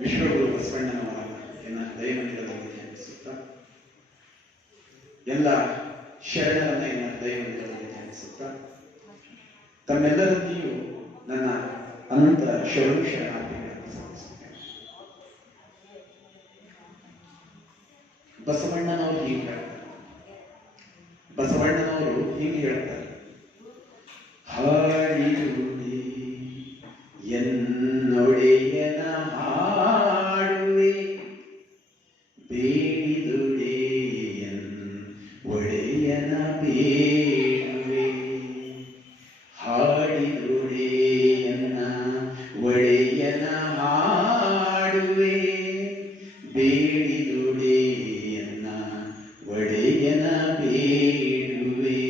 ವಿಶ್ವಗುರು ಬಸವಣ್ಣನವರ ದೈವನಿರದಲ್ಲಿ ಧ್ಯಾನಿಸುತ್ತಾ ಎಲ್ಲ ಶರಣರನ್ನ ದೈವನಿರದಲ್ಲಿ ಧ್ಯಾನಿಸುತ್ತಾ ತಮ್ಮೆಲ್ಲರಲ್ಲಿಯೂ ನನ್ನ ಅನಂತ ಶರಣು ಶರಣಾರ್ಥಿಗಳನ್ನು ಸಲ್ಲಿಸುತ್ತೇನೆ. ಬಸವಣ್ಣನವರು ಹೀಗೆ ಹೇಳ್ತಾರೆ, ಬಸವಣ್ಣನವರು ಹೀಗೆ ಹೇಳ್ತಾರೆ, ಹಾಡಿರುಡಿ ಎನ್ನೊಡೆಯನ ಹಾಡುವೆ, ಬೇಡಿದುಡೆ ಒಡೆಯನ ಬೇಡುವೆ, ಹಾಡಿದುಡೆ ಎನ್ನ ಒಡೆಯನ ಹಾಡುವೆ, ಬೇಡಿದುಡೆ ಎನ್ನ ಒಡೆಯನ ಬೇಡುವೆ,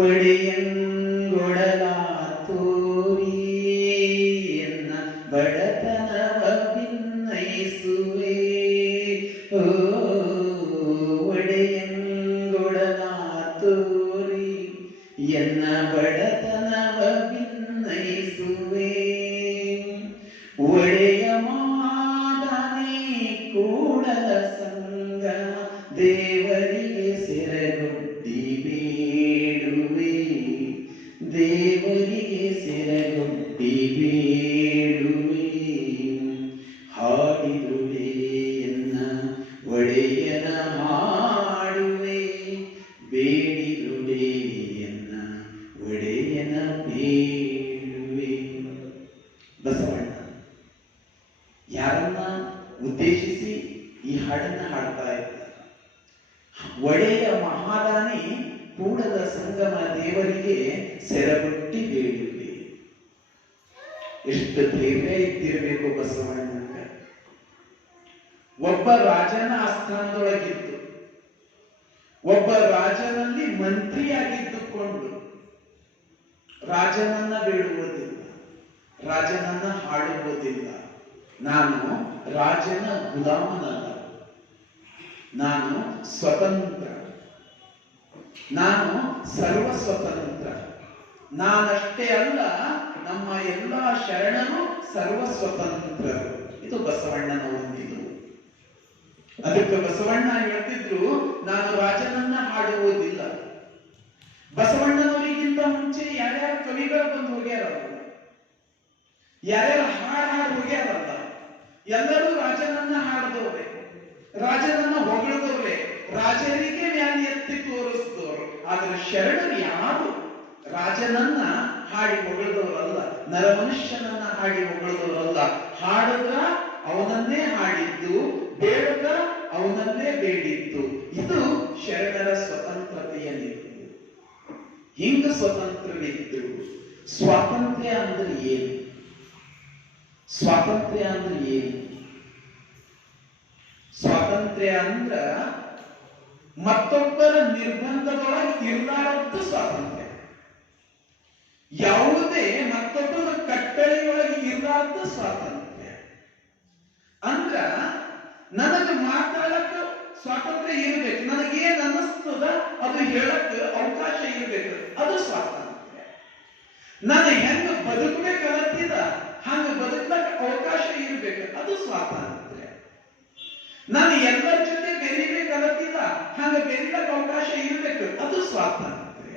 ಒಡೆಯಂಗೊಡಲ ತೋರಿ ಎನ್ನ ಬಡತನವ ಭಿನ್ನಯಿಸುವೆ, ಒಡೆಯಂಗೊಡಲ ತೋರಿ ಎನ್ನ ಬಡತನವ ಭಿನ್ನಯಿಸುವೆ, ಒಡೆಯ ಮಾದನೆ ಕೂಡಲ ಸಂಗಮ ದೇವರಿಗೆ ಸೆರಗೊಡ್ಡಿ ಬೇಡುವೆ, ದೇವರಿಗೆ ಸೆರಗೊಡ್ಡಿ ಬೇಡುವೆ, ಹಾಡಿದುಡೆ ಎನ್ನ ಒಡೆಯನ ಹಾಡುವೆ, ಬೇಡಿದುಡೆ ಎನ್ನ ಒಡೆಯನ ಬೇಡುವೆ. ಬಸವಣ್ಣ ಯಾರನ್ನ ಉದ್ದೇಶಿಸಿ ಈ ಹಾಡನ್ನ ಹಾಡ್ತಾ ಇದ್ದಾರೆ? ಒಡೆಯ ಮಹಾದಾನಿ ಕೂಡಲ ಸಂಗಮ ದೇವರಿಗೆ ಸೆರಗೊಟ್ಟಿ ಬೇಡುವೆ. ಎಷ್ಟು ಧೈರ್ಯ ಇದ್ದಿರಬೇಕು ಬಸವಣ್ಣನಿಗೆ. ಒಬ್ಬ ರಾಜನ ಆಸ್ಥಾನದೊಳಗಿದ್ದು, ಒಬ್ಬ ರಾಜನಲ್ಲಿ ಮಂತ್ರಿಯಾಗಿದ್ದುಕೊಂಡು ರಾಜನನ್ನ ಬೇಡುವುದಿಲ್ಲ, ರಾಜನನ್ನ ಹಾಡುವುದಿಲ್ಲ. ನಾನು ರಾಜನ ಗುಲಾಮನಲ್ಲ, ನಾನು ಸ್ವತಂತ್ರ, ನಾನು ಸರ್ವ ಸ್ವತಂತ್ರ. ನಾನಷ್ಟೇ ಅಲ್ಲ, ನಮ್ಮ ಎಲ್ಲ ಶರಣರು ಸರ್ವ ಸ್ವತಂತ್ರರು. ಇದು ಬಸವಣ್ಣನವರು ನಿಲುವು. ಅದಕ್ಕೆ ಬಸವಣ್ಣ ಹೇಳ್ತಿದ್ರು, ನಾನು ರಾಜನನ್ನ ಹಾಡುವುದಿಲ್ಲ. ಬಸವಣ್ಣನವರಿಗಿಂತ ಮುಂಚೆ ಯಾರ್ಯಾರ ಕವಿಗಳು ಬಂದು ಹೋಗ್ಯಾರಲ್ಲ, ಯಾರ್ಯಾರ ಹಾಡು ಹೋಗ್ಯಾರಲ್ಲ, ಎಲ್ಲರೂ ರಾಜನನ್ನ ಹಾಡಿದವ್ರೆ, ರಾಜನನ್ನ ಹೊಗಳಿದವ್ರೆ, ರಾಜರಿಗೆ ಮ್ಯಾಲೆ ಎತ್ತಿ ತೋರಿಸಿದವರು. ಆದ್ರೆ ಶರಣರು ಯಾರು ರಾಜನನ್ನ ಹಾಡಿ ಹೊಗಳಿದವರಲ್ಲ, ನರಮನುಷ್ಯನನ್ನ ಹಾಡಿ ಹೊಗಳಿದವರಲ್ಲ. ಹಾಡದ ಅವನನ್ನೇ ಹಾಡಿದ್ದು, ಬೇಡದ ಅವನನ್ನೇ ಬೇಡಿದ್ದು. ಇದು ಶರಣರ ಸ್ವತಂತ್ರತೆಯ ನಿಲುವು. ಹಿಂಗ ಸ್ವತಂತ್ರವಿದ್ದು. ಸ್ವಾತಂತ್ರ್ಯ ಅಂದ್ರೆ ಏನು? ಸ್ವಾತಂತ್ರ್ಯ ಅಂದ್ರೆ ಏನು? ಸ್ವಾತಂತ್ರ್ಯ ಅಂದ್ರ ಮತ್ತೊಬ್ಬರ ನಿರ್ಬಂಧದೊಳಗೆ ಇರಲಾರದ್ದು ಸ್ವಾತಂತ್ರ್ಯ. ಯಾವುದೇ ಮತ್ತೊಬ್ಬರ ಕಟ್ಟಳೆಯೊಳಗೆ ಇರಲಾರದ್ದು ಸ್ವಾತಂತ್ರ್ಯ. ಅಂದ್ರ ನನಗೆ ಮಾತಾಡಕ ಸ್ವಾತಂತ್ರ್ಯ ಇರಬೇಕು, ನನಗೇನ್ ಅನ್ನಿಸ್ತದ ಅದು ಹೇಳಕ್ ಅವಕಾಶ ಇರಬೇಕು, ಅದು ಸ್ವಾತಂತ್ರ್ಯ. ನಾನು ಹೆಂಗ ಬದುಕಬೇಕಲ್ಲತ್ತಿದ ಹಂಗ ಬದುಕಲಕ್ಕ ಅವಕಾಶ ಇರಬೇಕು, ಅದು ಸ್ವಾತಂತ್ರ್ಯ. ನಾನು ಎಲ್ಲರ ಜೊತೆ ಬೆರಿಬೇಕಲ್ಲತ್ತಿದ ಹಂಗ ಬೆರಿಲಕ್ಕ ಅವಕಾಶ ಇರಬೇಕು, ಅದು ಸ್ವಾತಂತ್ರ್ಯ.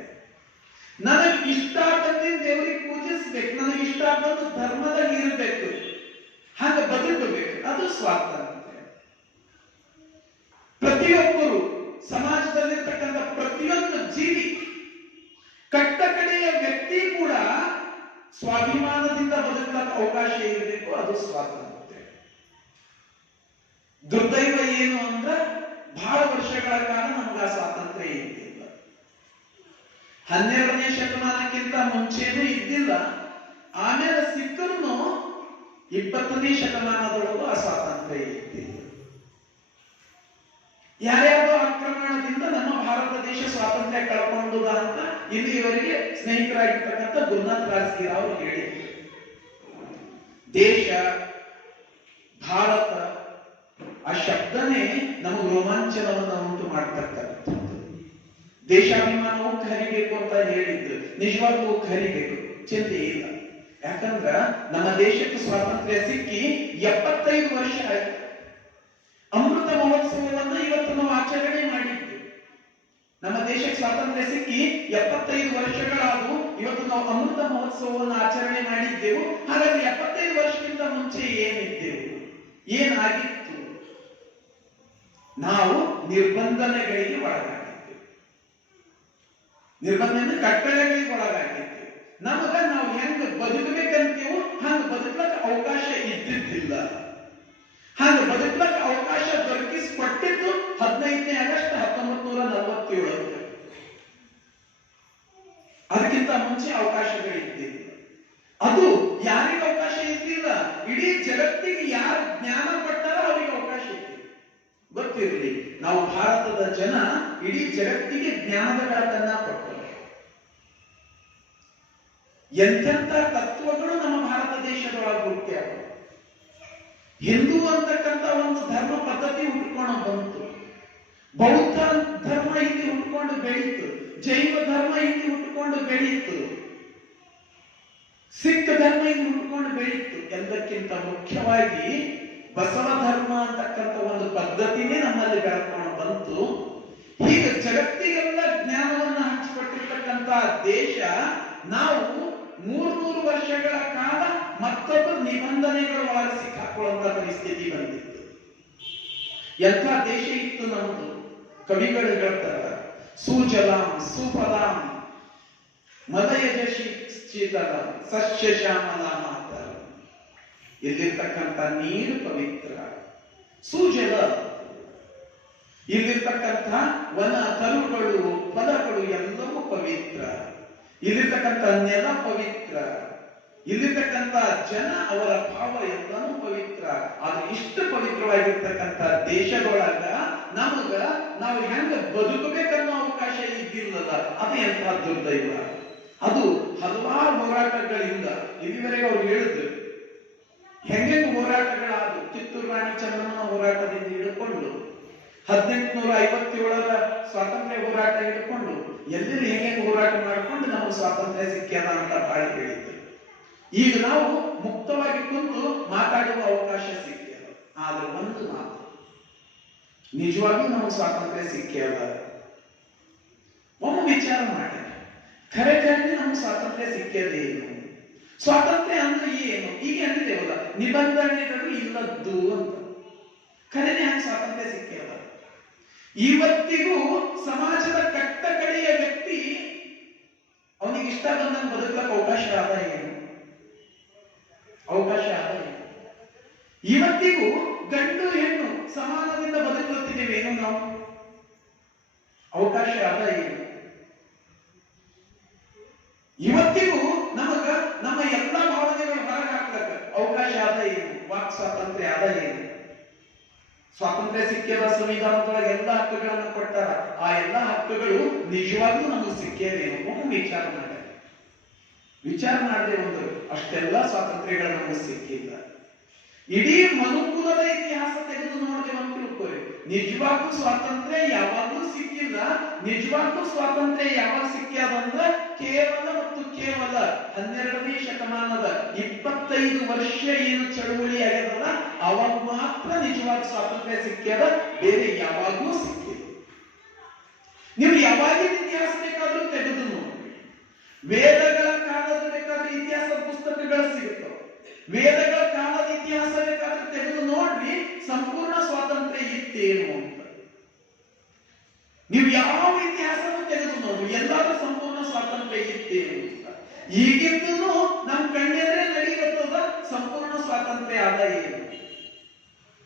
ನನಗೆ ಇಷ್ಟ ಆದಂತೆ ದೇವರಿಗೆ ಪೂಜಿಸ್ಬೇಕು, ನನಗೆ ಇಷ್ಟ ಆದಂತ ಧರ್ಮದಲ್ಲಿ ಇರಬೇಕು, ಹಂಗ ಬದುಕಬೇಕು, ಅದು ಸ್ವಾತಂತ್ರ್ಯ. ಪ್ರತಿಯೊಬ್ಬರು ಸಮಾಜದಲ್ಲಿರ್ತಕ್ಕಂಥ ಪ್ರತಿಯೊಂದು ಜೀವಿ, ಕಟ್ಟ ಕಡೆಯ ವ್ಯಕ್ತಿ ಕೂಡ ಸ್ವಾಭಿಮಾನದಿಂದ ಬದುಕಲಿಕ್ಕೆ ಅವಕಾಶ ಇರಬೇಕು, ಅದು ಸ್ವಾತಂತ್ರ್ಯ. ದುರ್ದೈವ ಏನು ಅಂದ್ರೆ ಬಹಳ ವರ್ಷಗಳ ಕಾಲ ನಮ್ಗೆ ಆ ಸ್ವಾತಂತ್ರ್ಯ ಇದ್ದಿಲ್ಲ. 12ನೇ ಶತಮಾನಕ್ಕಿಂತ ಮುಂಚೆನೂ ಇದ್ದಿಲ್ಲ. ಆಮೇಲೆ ಸಿಕ್ಕರೂ 20ನೇ ಶತಮಾನದೊಳಗೂ ಆ ಸ್ವಾತಂತ್ರ್ಯ ಇದ್ದಿಲ್ಲ. ಯಾರ್ಯಾರೋ ಆಕ್ರಮಣದಿಂದ ನಮ್ಮ ಭಾರತ ದೇಶ ಸ್ವಾತಂತ್ರ್ಯ ಕಳ್ಕೊಂಡುದ ಅಂತ ಇಲ್ಲಿಯವರೆಗೆ ಸ್ನೇಹಿತರಾಗಿರ್ತಕ್ಕಂಥ ಗುರುನಾಥ್ ರಾಜಗೀರ ಅವರು ಹೇಳಿದ್ರು. ದೇಶ, ಭಾರತ ಆ ಶಬ್ದನೇ ನಮಗೆ ರೋಮಾಂಚನವನ್ನು ಉಂಟು ಮಾಡ್ತಕ್ಕಂಥದ್ದು. ದೇಶಾಭಿಮಾನವು ಕರಿಬೇಕು ಅಂತ ಹೇಳಿದ್ರು, ನಿಜವಾಗ್ಲೂ ಕರಿಬೇಕು, ಚಿಂತೆ ಇಲ್ಲ. ಯಾಕಂದ್ರ ನಮ್ಮ ದೇಶಕ್ಕೆ ಸ್ವಾತಂತ್ರ್ಯ ಸಿಕ್ಕಿ 75 ವರ್ಷ ಆಯ್ತು. ಅಮೃತ ಮಹೋತ್ಸವವನ್ನ ಇವತ್ತು ನಾವು ಆಚರಣೆ ಮಾಡಿದ್ವಿ. ನಮ್ಮ ದೇಶಕ್ಕೆ ಸ್ವಾತಂತ್ರ್ಯ ಸಿಕ್ಕಿ 75 ವರ್ಷಗಳಾದವು. ಇವತ್ತು ನಾವು ಅಮೃತ ಮಹೋತ್ಸವವನ್ನು ಆಚರಣೆ ಮಾಡಿದ್ದೆವು. ಹಾಗಾದ್ರೆ 75 ವರ್ಷಕ್ಕಿಂತ ಮುಂಚೆ ಏನಿದ್ದೆವು, ಏನಾಗಿತ್ತು? ನಾವು ನಿರ್ಬಂಧನೆಗಳಿಗೆ ಒಳಗಾಗಿದ್ದೇವೆ, ನಿರ್ಬಂಧನೆ ಕಟ್ಟಳೆಗಳಿಗೆ ಒಳಗಾಗಿದ್ದೇವೆ. ನಾವು ಹೆಂಗ ಬದುಕಬೇಕಂತೇವು ಹಂಗ ಬದುಕಲಕ್ಕ ಅವಕಾಶ ಇದ್ದಿದ್ದಿಲ್ಲ. ಹಾಗ ಬದುಕಲಕ್ಕ ಅವಕಾಶ ದೊರಕಿಸಿಕೊಟ್ಟಿದ್ದು 15ನೇ ಆಗಸ್ಟ್ 1947. ಅದಕ್ಕಿಂತ ಮುಂಚೆ ಅವಕಾಶಗಳಿದ್ದಿಲ್ಲ. ಅದು ಯಾರಿಗೆ ಅವಕಾಶ ಇದ್ದಿಲ್ಲ, ಇಡೀ ಜಗತ್ತಿಗೆ ಯಾರು ಜ್ಞಾನ ಪಟ್ಟಾರ ಅವರಿಗೆ ಅವಕಾಶ ಇತ್ತು. ಗೊತ್ತಿರಲಿ, ನಾವು ಭಾರತದ ಜನ ಇಡೀ ಜಗತ್ತಿಗೆ ಜ್ಞಾನದ ಬೆಳಕನ್ನ ಕೊಟ್ಟರು. ಎಂತೆಂಥ ತತ್ವಗಳು ನಮ್ಮ ಭಾರತ ದೇಶದೊಳಗೆ ಹುಟ್ಟ್ಯಾವ. ಹಿಂದೂ ಅಂತಕ್ಕಂಥ ಒಂದು ಧರ್ಮ ಪದ್ಧತಿ ಹುಟ್ಕೊಂಡು ಬಂತು. ಬೌದ್ಧ ಧರ್ಮ ಇಲ್ಲಿ ಹುಟ್ಕೊಂಡು ಬೆಳೀತು. ಜೈನ ಧರ್ಮ ಇಲ್ಲಿ ಹುಟ್ಕೊಂಡು ಬೆಳೀತು. ಸಿಖ್ ಧರ್ಮ ಇಲ್ಲಿ ಹುಟ್ಕೊಂಡು ಬೆಳೀತು. ಎಲ್ಲಕ್ಕಿಂತ ಮುಖ್ಯವಾಗಿ ಬಸವ ಧರ್ಮ ಅಂತಕ್ಕಂಥ ಒಂದು ಪದ್ಧತಿನೇ ನಮ್ಮಲ್ಲಿ ಬೆಳ್ಕೊಂಡು ಬಂತು. ಹೀಗೆ ಜಗತ್ತಿಗೆಲ್ಲ ಜ್ಞಾನವನ್ನ ಹಂಚಿಕೊಟ್ಟಿರ್ತಕ್ಕಂಥ ದೇಶ ನಾವು 300 ವರ್ಷಗಳ ಕಾಲ ಮತ್ತೊಬ್ಬ ನಿಬಂಧನೆಗಳ ಒಳಗೆ ಸಿಕ್ಕಾಕೊಳ್ಳುವಂತ ಪರಿಸ್ಥಿತಿ ಬಂದಿತ್ತು. ಎಂಥ ದೇಶ ಇತ್ತು ನಮ್ಮದು. ಕವಿಗಳು ಹೇಳ್ತಾರ, ಸುಜಲಾಂ ಸುಫಲಾಂ ಮದಯಜ ಶೀತಲ ಸಸ್ಯ ಶ್ಯಾಮಲ ಮಾತರ. ಇಲ್ಲಿರ್ತಕ್ಕಂಥ ನೀರು ಪವಿತ್ರ, ಸುಜಲ. ಇಲ್ಲಿರ್ತಕ್ಕಂಥ ವನ ತರುಗಳು ಫಲಗಳು ಎಲ್ಲವೂ ಪವಿತ್ರ. ಇಲ್ಲಿರ್ತಕ್ಕಂಥ ನೆಲ ಪವಿತ್ರ. ಇಲ್ಲಿರ್ತಕ್ಕಂಥ ಜನ ಅವರ ಭಾವ ಎಲ್ಲವೂ ಪವಿತ್ರ. ಅದು ಇಷ್ಟು ಪವಿತ್ರವಾಗಿರ್ತಕ್ಕಂಥ ದೇಶದೊಳಗ ನಾವು ಹೆಂಗ ಬದುಕಬೇಕನ್ನೋ ಅವಕಾಶ ಇದ್ದಿಲ್ಲದ. ಅದು ಎಂಥ ದುರ್ದೈವ. ಅದು ಹಲವಾರು ಹೋರಾಟಗಳಿಂದ ಇಲ್ಲಿವರೆಗೆ ಅವ್ರು ಹೇಳಿದ್ರು ಹೆಂಗೆ ಹೋರಾಟಗಳಾದವು. ಕಿತ್ತೂರು ರಾಣಿ ಚೆನ್ನಮ್ಮನ ಹೋರಾಟದಿಂದ ಹಿಡ್ಕೊಂಡು 1857ರ ಸ್ವಾತಂತ್ರ್ಯ ಹೋರಾಟ ಹಿಡ್ಕೊಂಡು ಎಲ್ಲೆಲ್ಲಿ ಹೆಂಗೆ ಹೋರಾಟ ಮಾಡಿಕೊಂಡು ನಮಗೆ ಸ್ವಾತಂತ್ರ್ಯ ಸಿಕ್ಕ್ಯದ ಅಂತ ಬಾಳಿ ಹೇಳಿದ್ರು. ಈಗ ನಾವು ಮುಕ್ತವಾಗಿ ಕುಂತು ಮಾತಾಡುವ ಅವಕಾಶ ಸಿಕ್ಕ್ಯದ. ಆದ್ರೆ ಒಂದು ಮಾತು, ನಿಜವಾಗ್ಲೂ ನಮಗೆ ಸ್ವಾತಂತ್ರ್ಯ ಸಿಕ್ಕ್ಯದ ಒಮ್ಮೆ ವಿಚಾರ ಮಾಡಿ. ಖರೆ ನಮ್ಗೆ ಸ್ವಾತಂತ್ರ್ಯ ಸಿಕ್ಕ್ಯದೇನು? ಸ್ವಾತಂತ್ರ್ಯ ಅಂದ್ರೆ ಏನು? ಈಗ ಅಂದಿದ್ದೇವಲ್ಲ, ನಿಬಂಧನೆಗಳು ಇಲ್ಲದ್ದು ಅಂತ. ಖರೇನೆ ಹಂಗೆ ಸ್ವಾತಂತ್ರ್ಯ ಸಿಕ್ಕ್ಯದ. ಇವತ್ತಿಗೂ ಸಮಾಜದ ಕಟ್ಟ ಕಡೆಯ ವ್ಯಕ್ತಿ ಅವನಿಗೆ ಇಷ್ಟ ಬಂದಂಗೆ ಬದುಕಕ್ಕೆ ಅವಕಾಶ ಆದ ಏನು? ಅವಕಾಶ ಆದ ಏನು? ಇವತ್ತಿಗೂ ಗಂಡು ಹೆಣ್ಣು ಸಮಾನದಿಂದ ಬದುಕುತ್ತಿದ್ದೇವೇನು ನಾವು? ಅವಕಾಶ ಆದ ಏನು? ಇವತ್ತಿಗೂ ನಮ್ಮ ಎಲ್ಲ ಭಾವನೆಗಳು ಹೊರಗೆ ಹಾಕ್ಲಕ್ಕ ಅವಕಾಶ ಆದ ಏನು? ವಾಕ್ ಸ್ವಾತಂತ್ರ್ಯ ಆದ ಏನು? ಸ್ವಾತಂತ್ರ್ಯ ಸಿಕ್ಕಿದ ಸಂವಿಧಾನದೊಳಗೆ ಎಲ್ಲ ಹಕ್ಕುಗಳನ್ನು ಕೊಟ್ಟಾರ. ಆ ಎಲ್ಲ ಹಕ್ಕುಗಳು ನಿಜವಾಗ್ಲೂ ನಮಗೆ ಸಿಕ್ಕೇನೇನು? ವಿಚಾರ ಮಾಡದೆ ಒಂದು ಅಷ್ಟೆಲ್ಲ ಸ್ವಾತಂತ್ರ್ಯಗಳು ನಮಗೆ ಸಿಕ್ಕಿಲ್ಲ. ಇಡೀ ಮನುಕುಲದ ಇತಿಹಾಸ ತೆಗೆದು ನೋಡದೆ ಒಂದು ತಿಳ್ಕೋರಿ, ನಿಜವಾಗ್ಲೂ ಸ್ವಾತಂತ್ರ್ಯ ಯಾವಾಗ್ಲೂ ಸಿಕ್ಕಿಲ್ಲ. ನಿಜವಾಗ್ಲೂ ಸ್ವಾತಂತ್ರ್ಯ ಯಾವಾಗ ಸಿಕ್ಕ್ಯದಂದ್ರ ಕೇವಲ ಮತ್ತು ಕೇವಲ 12ನೇ ಶತಮಾನದ 25 ವರ್ಷ ಏನು ಚಳುವಳಿ ಆಗ್ಯದಲ್ಲ ಅವಾಗ ಮಾತ್ರ ನಿಜವಾದ ಸ್ವಾತಂತ್ರ್ಯ ಸಿಕ್ಕ್ಯದ. ಬೇರೆ ಯಾವಾಗ್ಲೂ ಸಿಕ್ಕಿಲ್ಲ. ನೀವು ಯಾವಾಗಿನ ಇತಿಹಾಸ ಬೇಕಾದ್ರೂ ತೆಗೆದು ನೋಡಿ. ವೇದಗಳ ಕಾಲದ ಬೇಕಾದ್ರೆ ಇತಿಹಾಸದ ಪುಸ್ತಕಗಳು ಸಿಗುತ್ತವೆ. ವೇದಗಳ ಕಾಲದ ಇತಿಹಾಸ ಬೇಕಾದ್ರೆ ತೆಗೆದು ನೋಡ್ರಿ, ಸಂಪೂರ್ಣ ಸ್ವಾತಂತ್ರ್ಯ ಇತ್ತೇನು ಅಂತ. ನೀವು ಯಾವ ಇತಿಹಾಸವನ್ನು ತೆಗೆದು ನೋಡಿ, ಎಲ್ಲಾದ್ರೂ ಸಂಪೂರ್ಣ ಸ್ವಾತಂತ್ರ್ಯ ಇತ್ತೇನು ಅಂತ. ಈಗಿದ್ದೂ ನಮ್ ಕಣ್ಣೆದ್ರೆ ನಡೀತದ ಸಂಪೂರ್ಣ ಸ್ವಾತಂತ್ರ್ಯ ಆದ ಏನು?